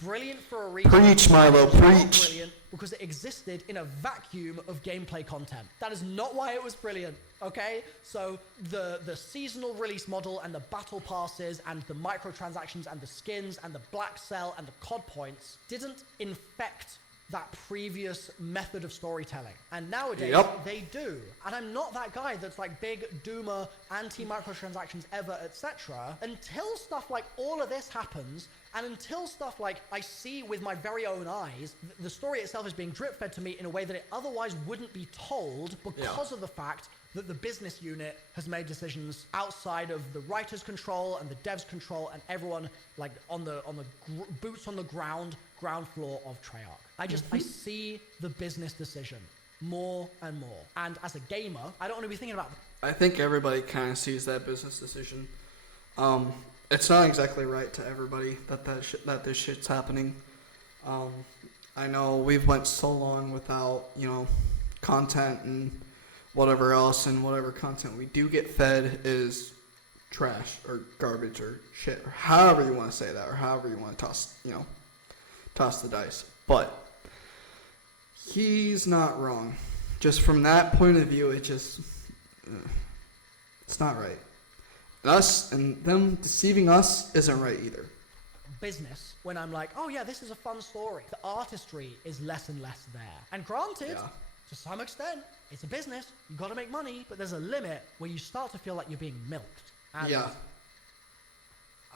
brilliant for a reason. Preach, Milo, It was not preach. brilliant because it existed in a vacuum of gameplay content. That is not why it was brilliant, okay? So the seasonal release model and the battle passes and the microtransactions and the skins and the black cell and the COD points didn't infect that previous method of storytelling. And nowadays, they do. And I'm not that guy that's like big doomer, anti-microtransactions ever, etc. Until stuff like all of this happens, and until stuff like I see with my very own eyes, the story itself is being drip-fed to me in a way that it otherwise wouldn't be told because of the fact that the business unit has made decisions outside of the writers' control and the devs' control and everyone like on the boots on the ground floor of Treyarch. I see the business decision more and more. And as a gamer, I don't want to be thinking about... I think everybody kind of sees that business decision. It's not exactly right to everybody that this shit's happening. I know we've went so long without, content and whatever else, and whatever content we do get fed is trash or garbage or shit or however you want to say that or however you want to toss the dice. But he's not wrong. Just from that point of view, it's not right. Us and them deceiving us isn't right either. Business when I'm like, oh yeah, this is a fun story. The artistry is less and less there. And granted, Yeah. to some extent, it's a business. You got to make money, but there's a limit where you start to feel like you're being milked. And Yeah.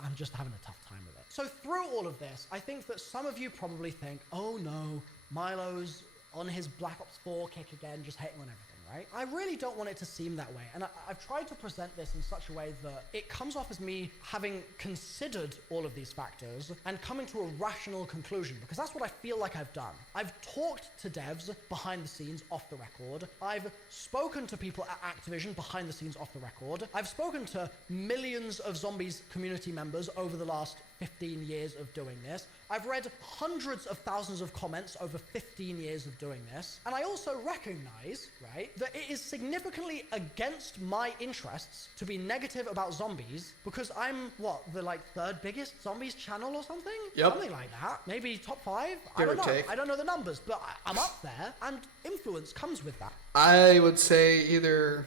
I'm just having a tough time with it. So through all of this, I think that some of you probably think, oh no, Milo's on his Black Ops 4 kick again, just hating on everything, right? I really don't want it to seem that way. And I've tried to present this in such a way that it comes off as me having considered all of these factors and coming to a rational conclusion, because that's what I feel like I've done. I've talked to devs behind the scenes off the record. I've spoken to people at Activision behind the scenes off the record. I've spoken to millions of Zombies community members over the last 15 years of doing this. I've read hundreds of thousands of comments over 15 years of doing this. And I also recognize, right, that it is significantly against my interests to be negative about zombies because I'm, the third biggest zombies channel or something? Yep. Something like that. Maybe top 5? I Give don't or know. take. I don't know the numbers, but I'm up there and influence comes with that. I would say either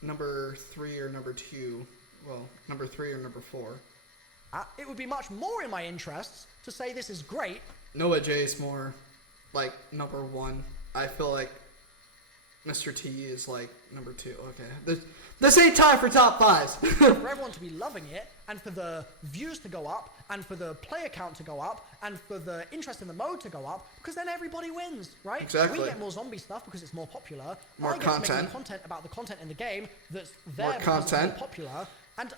number 3 or number 2. Well, number 3 or number 4. It would be much more in my interests to say this is great. Noah J is more like number 1. I feel like Mr. T is like number 2. Okay. This ain't time for top 5s. For everyone to be loving it, and for the views to go up, and for the player count to go up, and for the interest in the mode to go up, because then everybody wins, right? Exactly. We get more zombie stuff because it's more popular. More I get to make content. more content about the content in the game that's there More because content. it's more popular. And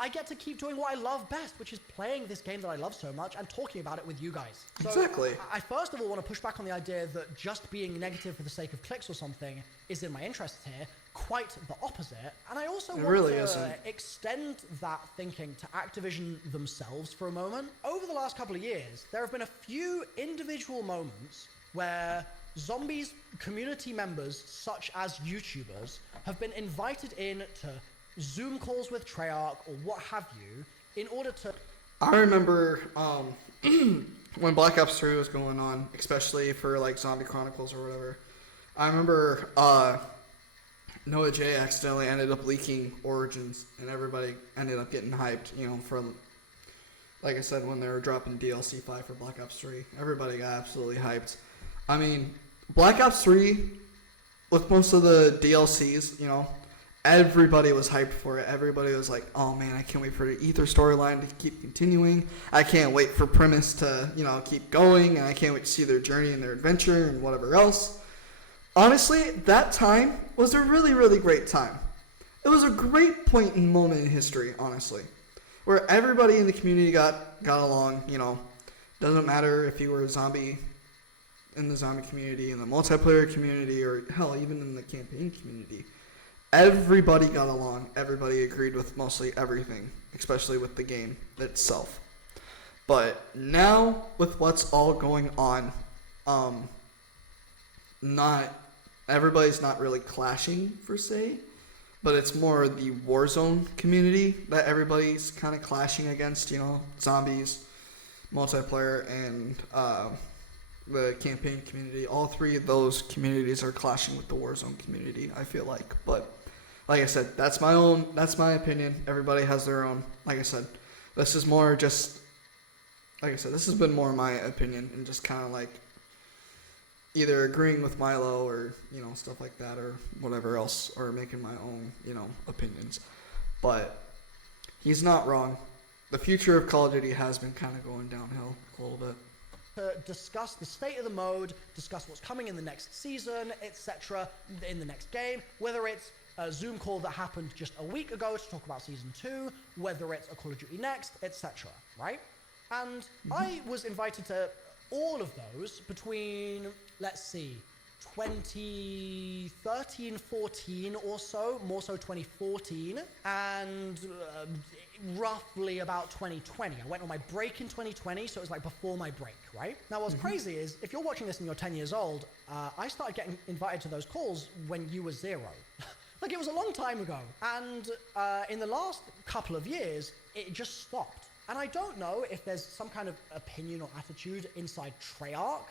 I get to keep doing what I love best, which is playing this game that I love so much and talking about it with you guys. So Exactly. I first of all want to push back on the idea that just being negative for the sake of clicks or something is in my interests here. Quite the opposite. And I also want really to isn't. extend that thinking to Activision themselves for a moment. Over the last couple of years, there have been a few individual moments where Zombies community members, such as YouTubers, have been invited in to Zoom calls with Treyarch or what have you, in order to... I remember when Black Ops 3 was going on, especially for like Zombie Chronicles or whatever. I remember Noah J accidentally ended up leaking Origins, and everybody ended up getting hyped, for, like I said, when they were dropping DLC 5 for Black Ops 3. Everybody got absolutely hyped. I mean, Black Ops 3, with most of the DLCs, everybody was hyped for it. Everybody was like, oh man, I can't wait for the Ether storyline to keep continuing. I can't wait for Premise to, keep going. And I can't wait to see their journey and their adventure and whatever else. Honestly, that time was a really, really great time. It was a great point and moment in history, honestly, where everybody in the community got along, Doesn't matter if you were a zombie in the zombie community, in the multiplayer community, or hell, even in the campaign community. Everybody got along. Everybody agreed with mostly everything, especially with the game itself. But now, with what's all going on, everybody's not really clashing per se, but it's more the Warzone community that everybody's kind of clashing against. Zombies, multiplayer, and the campaign community. All three of those communities are clashing with the Warzone community, I feel like. But like I said, that's my opinion. Everybody has their own. Like I said, this is more just, like I said, this has been more my opinion and just kind of like either agreeing with Milo or, stuff like that or whatever else, or making my own, opinions. But he's not wrong. The future of Call of Duty has been kind of going downhill a little bit. To discuss the state of the mode, discuss what's coming in the next season, etc., in the next game, whether it's a Zoom call that happened just a week ago to talk about Season 2, whether it's a Call of Duty Next, etc., right? And I was invited to all of those between, let's see, 2013, 14 or so, more so 2014, and roughly about 2020. I went on my break in 2020, so it was like before my break, right? Now what's crazy is, if you're watching this and you're 10 years old, I started getting invited to those calls when you were 0. Like, it was a long time ago. And in the last couple of years, it just stopped. And I don't know if there's some kind of opinion or attitude inside Treyarch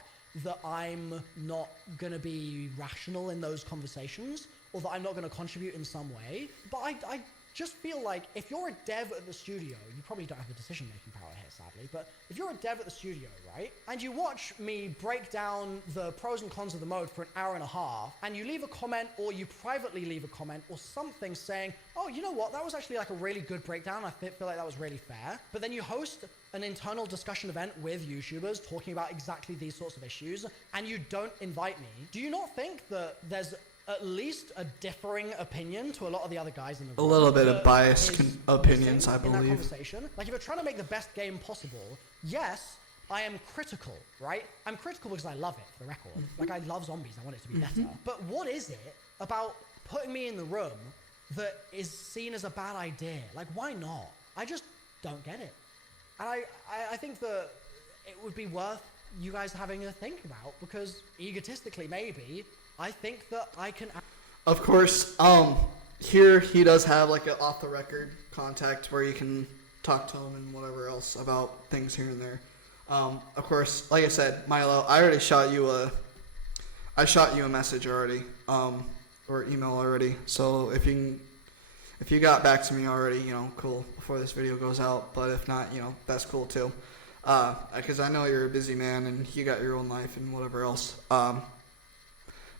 that I'm not going to be rational in those conversations, or that I'm not going to contribute in some way. But I just feel like if you're a dev at the studio, you probably don't have the decision-making power here, sadly, but if you're a dev at the studio, right, and you watch me break down the pros and cons of the mode for an hour and a half, and you leave a comment, or you privately leave a comment, or something saying, oh, you know what, that was actually like a really good breakdown, I feel like that was really fair, but then you host an internal discussion event with YouTubers talking about exactly these sorts of issues, and you don't invite me, do you not think that there's at least a differing opinion to a lot of the other guys in the room? A little bit of that biased is opinions, I missing in that believe. conversation? Like, if you're trying to make the best game possible, yes, I am critical, right? I'm critical because I love it, for the record. Like, I love zombies, I want it to be better. But what is it about putting me in the room that is seen as a bad idea? Like, why not? I just don't get it. And I think that it would be worth you guys having a think about, because egotistically, maybe, I think that I can... Of course, here he does have like an off-the-record contact where you can talk to him and whatever else about things here and there. Of course, like I said, Milo, I already shot you a message already, or email already. So if you got back to me already, cool, before this video goes out. But if not, that's cool too. Because I know you're a busy man and you got your own life and whatever else.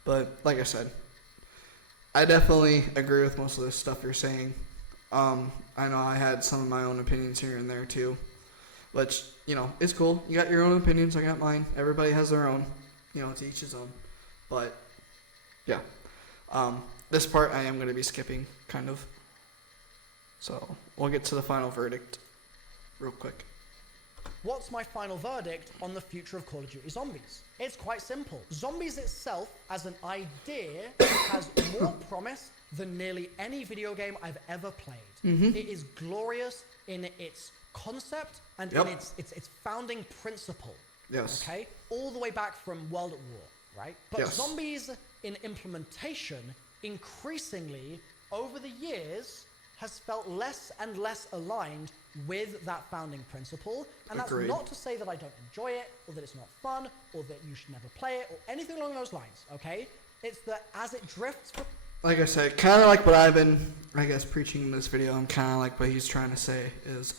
But like I said, I definitely agree with most of this stuff you're saying. I know I had some of my own opinions here and there too, which, it's cool. You got your own opinions, I got mine. Everybody has their own, to each his own. But yeah, this part I am going to be skipping, kind of. So we'll get to the final verdict real quick. What's my final verdict on the future of Call of Duty Zombies? It's quite simple. Zombies itself, as an idea, has more promise than nearly any video game I've ever played. It is glorious in its concept and in its founding principle. Yes. Okay? All the way back from World at War, right? But Zombies in implementation, increasingly, over the years, has felt less and less aligned with that founding principle. And that's Agreed. not to say that I don't enjoy it, or that it's not fun, or that you should never play it, or anything along those lines, okay? It's that as it drifts... Like I said, kind of like what I've been, preaching in this video, and kind of like what he's trying to say is,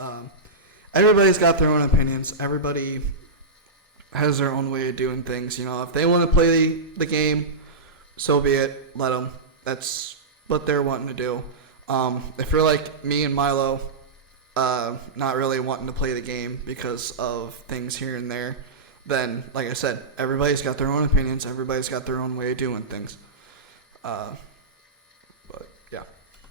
everybody's got their own opinions. Everybody has their own way of doing things. If they want to play the game, so be it. Let them. That's what they're wanting to do. If you're like me and Milo, not really wanting to play the game because of things here and there, then, like I said, everybody's got their own opinions. Everybody's got their own way of doing things. But yeah.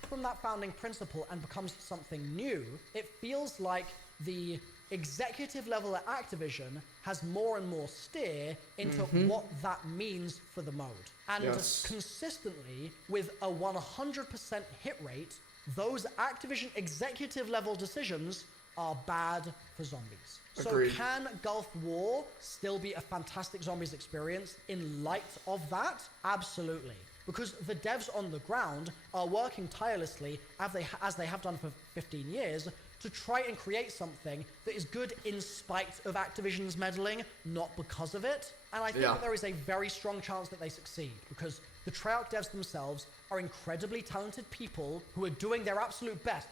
From that founding principle and becomes something new, it feels like the executive level at Activision has more and more steer into what that means for the mode. And consistently, with a 100% hit rate, those Activision executive level decisions are bad for zombies. Agreed. So can Gulf War still be a fantastic zombies experience in light of that? Absolutely. Because the devs on the ground are working tirelessly, as they have done for 15 years, to try and create something that is good in spite of Activision's meddling, not because of it. And I think that there is a very strong chance that they succeed, because the Treyarch devs themselves are incredibly talented people who are doing their absolute best,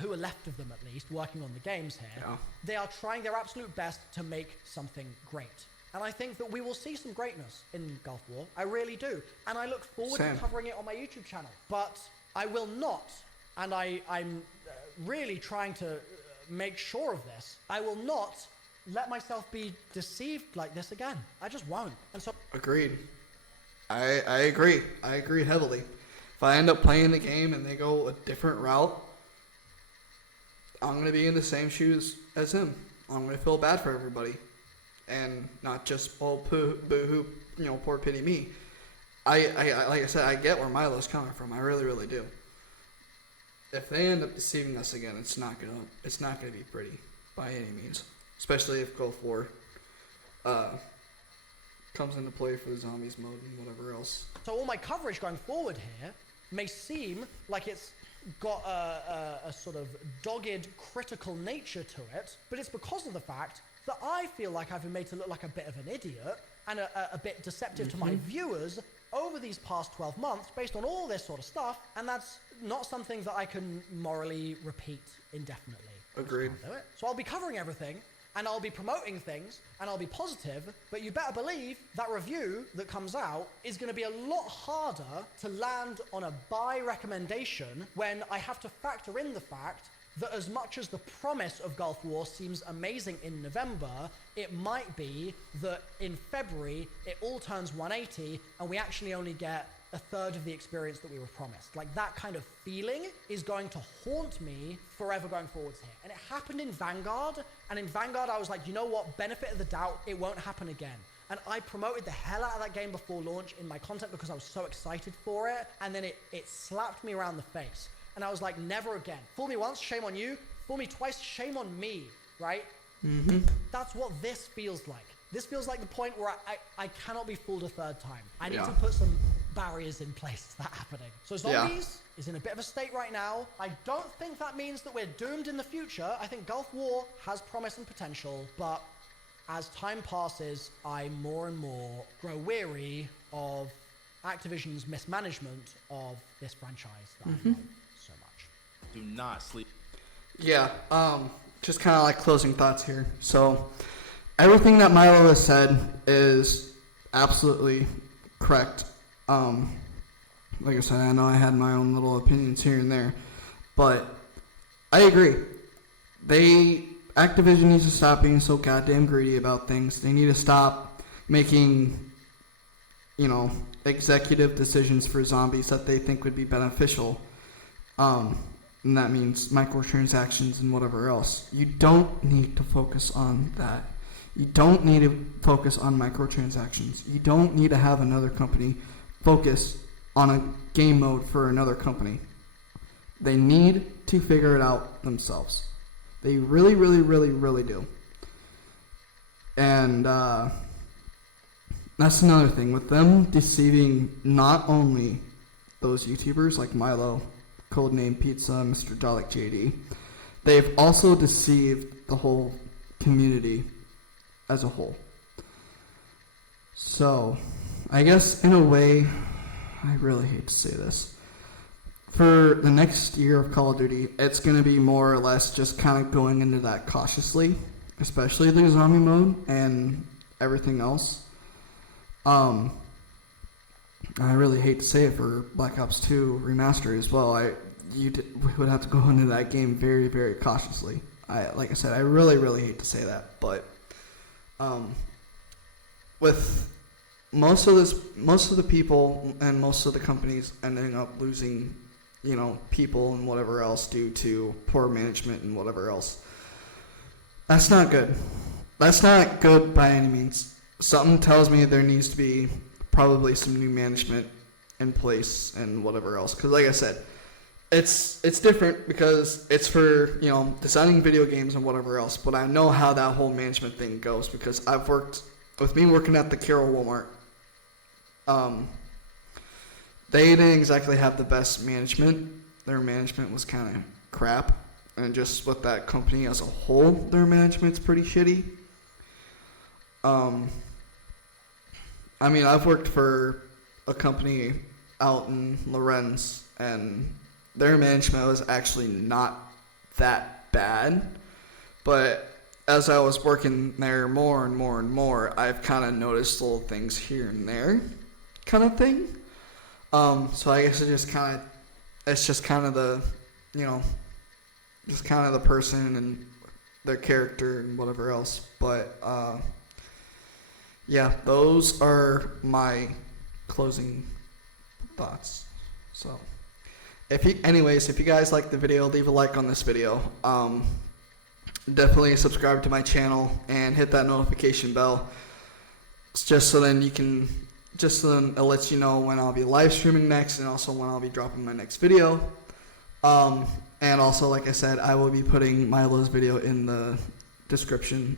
who are left of them at least, working on the games here. Yeah. They are trying their absolute best to make something great. And I think that we will see some greatness in Gulf War. I really do. And I look forward to covering it on my YouTube channel. But I will not, and I'm really trying to make sure of this, I will not let myself be deceived like this again. I just won't. And so... Agreed. I agree. I agree heavily. If I end up playing the game and they go a different route, I'm going to be in the same shoes as him. I'm going to feel bad for everybody. And not just, boo-hoo, poor pity me. I like I said, I get where Milo's coming from. I really, really do. If they end up deceiving us again, it's not gonna be pretty by any means. Especially if Gulf War comes into play for the zombies mode and whatever else. So all my coverage going forward here may seem like it's got a sort of dogged, critical nature to it, but it's because of the fact that I feel like I've been made to look like a bit of an idiot and a bit deceptive to my viewers over these past 12 months based on all this sort of stuff, and that's not something that I can morally repeat indefinitely. Agreed. Can't do it. So I'll be covering everything, and I'll be promoting things, and I'll be positive, but you better believe that review that comes out is going to be a lot harder to land on a buy recommendation when I have to factor in the fact that as much as the promise of Gulf War seems amazing in November, it might be that in February it all turns 180 and we actually only get a third of the experience that we were promised. Like, that kind of feeling is going to haunt me forever going forwards here. And it happened in Vanguard, and in Vanguard I was like, you know what, benefit of the doubt, it won't happen again. And I promoted the hell out of that game before launch in my content because I was so excited for it, and then it slapped me around the face. And I was like, never again. Fool me once, shame on you. Fool me twice, shame on me, right? Mm-hmm. That's what this feels like. This feels like the point where I cannot be fooled a third time. I need to put some barriers in place to that happening. So Zombies is in a bit of a state right now. I don't think that means that we're doomed in the future. I think Gulf War has promise and potential, but as time passes, I more and more grow weary of Activision's mismanagement of this franchise that I love so much. Do not sleep. Yeah, just kind of like closing thoughts here. So, everything that Milo has said is absolutely correct. Like I said, I know I had my own little opinions here and there, but I agree. Activision needs to stop being so goddamn greedy about things. They need to stop making, executive decisions for zombies that they think would be beneficial. And that means microtransactions and whatever else. You don't need to focus on that. You don't need to focus on microtransactions. You don't need to have another company focus on a game mode for another company. They need to figure it out themselves. They really, really, really, really do. And that's another thing. With them deceiving not only those YouTubers like Milo, Codename Pizza, Mr. Dalek JD, they've also deceived the whole community as a whole. So, I guess in a way, I really hate to say this, for the next year of Call of Duty, it's going to be more or less just kind of going into that cautiously, especially the zombie mode and everything else. I really hate to say it for Black Ops 2 Remastered as well. We would have to go into that game very, very cautiously. Like I said, I really, really hate to say that, but with most of the people and most of the companies ending up losing, people and whatever else due to poor management and whatever else, that's not good. That's not good by any means. Something tells me there needs to be probably some new management in place and whatever else. Because like I said, it's different because it's for, designing video games and whatever else. But I know how that whole management thing goes because with me working at the Carroll Walmart, they didn't exactly have the best management. Their management was kind of crap. And just with that company as a whole, their management's pretty shitty. I've worked for a company out in Lorenz, and their management was actually not that bad. But as I was working there more and more and more, I've kind of noticed little things here and there kind of thing. So I guess it's just kind of the, just kind of the person and their character and whatever else. But, yeah, those are my closing thoughts. So, if you guys like the video, leave a like on this video. Definitely subscribe to my channel and hit that notification bell. It's just so then it lets you know when I'll be live streaming next and also when I'll be dropping my next video. And also, like I said, I will be putting Milo's video in the description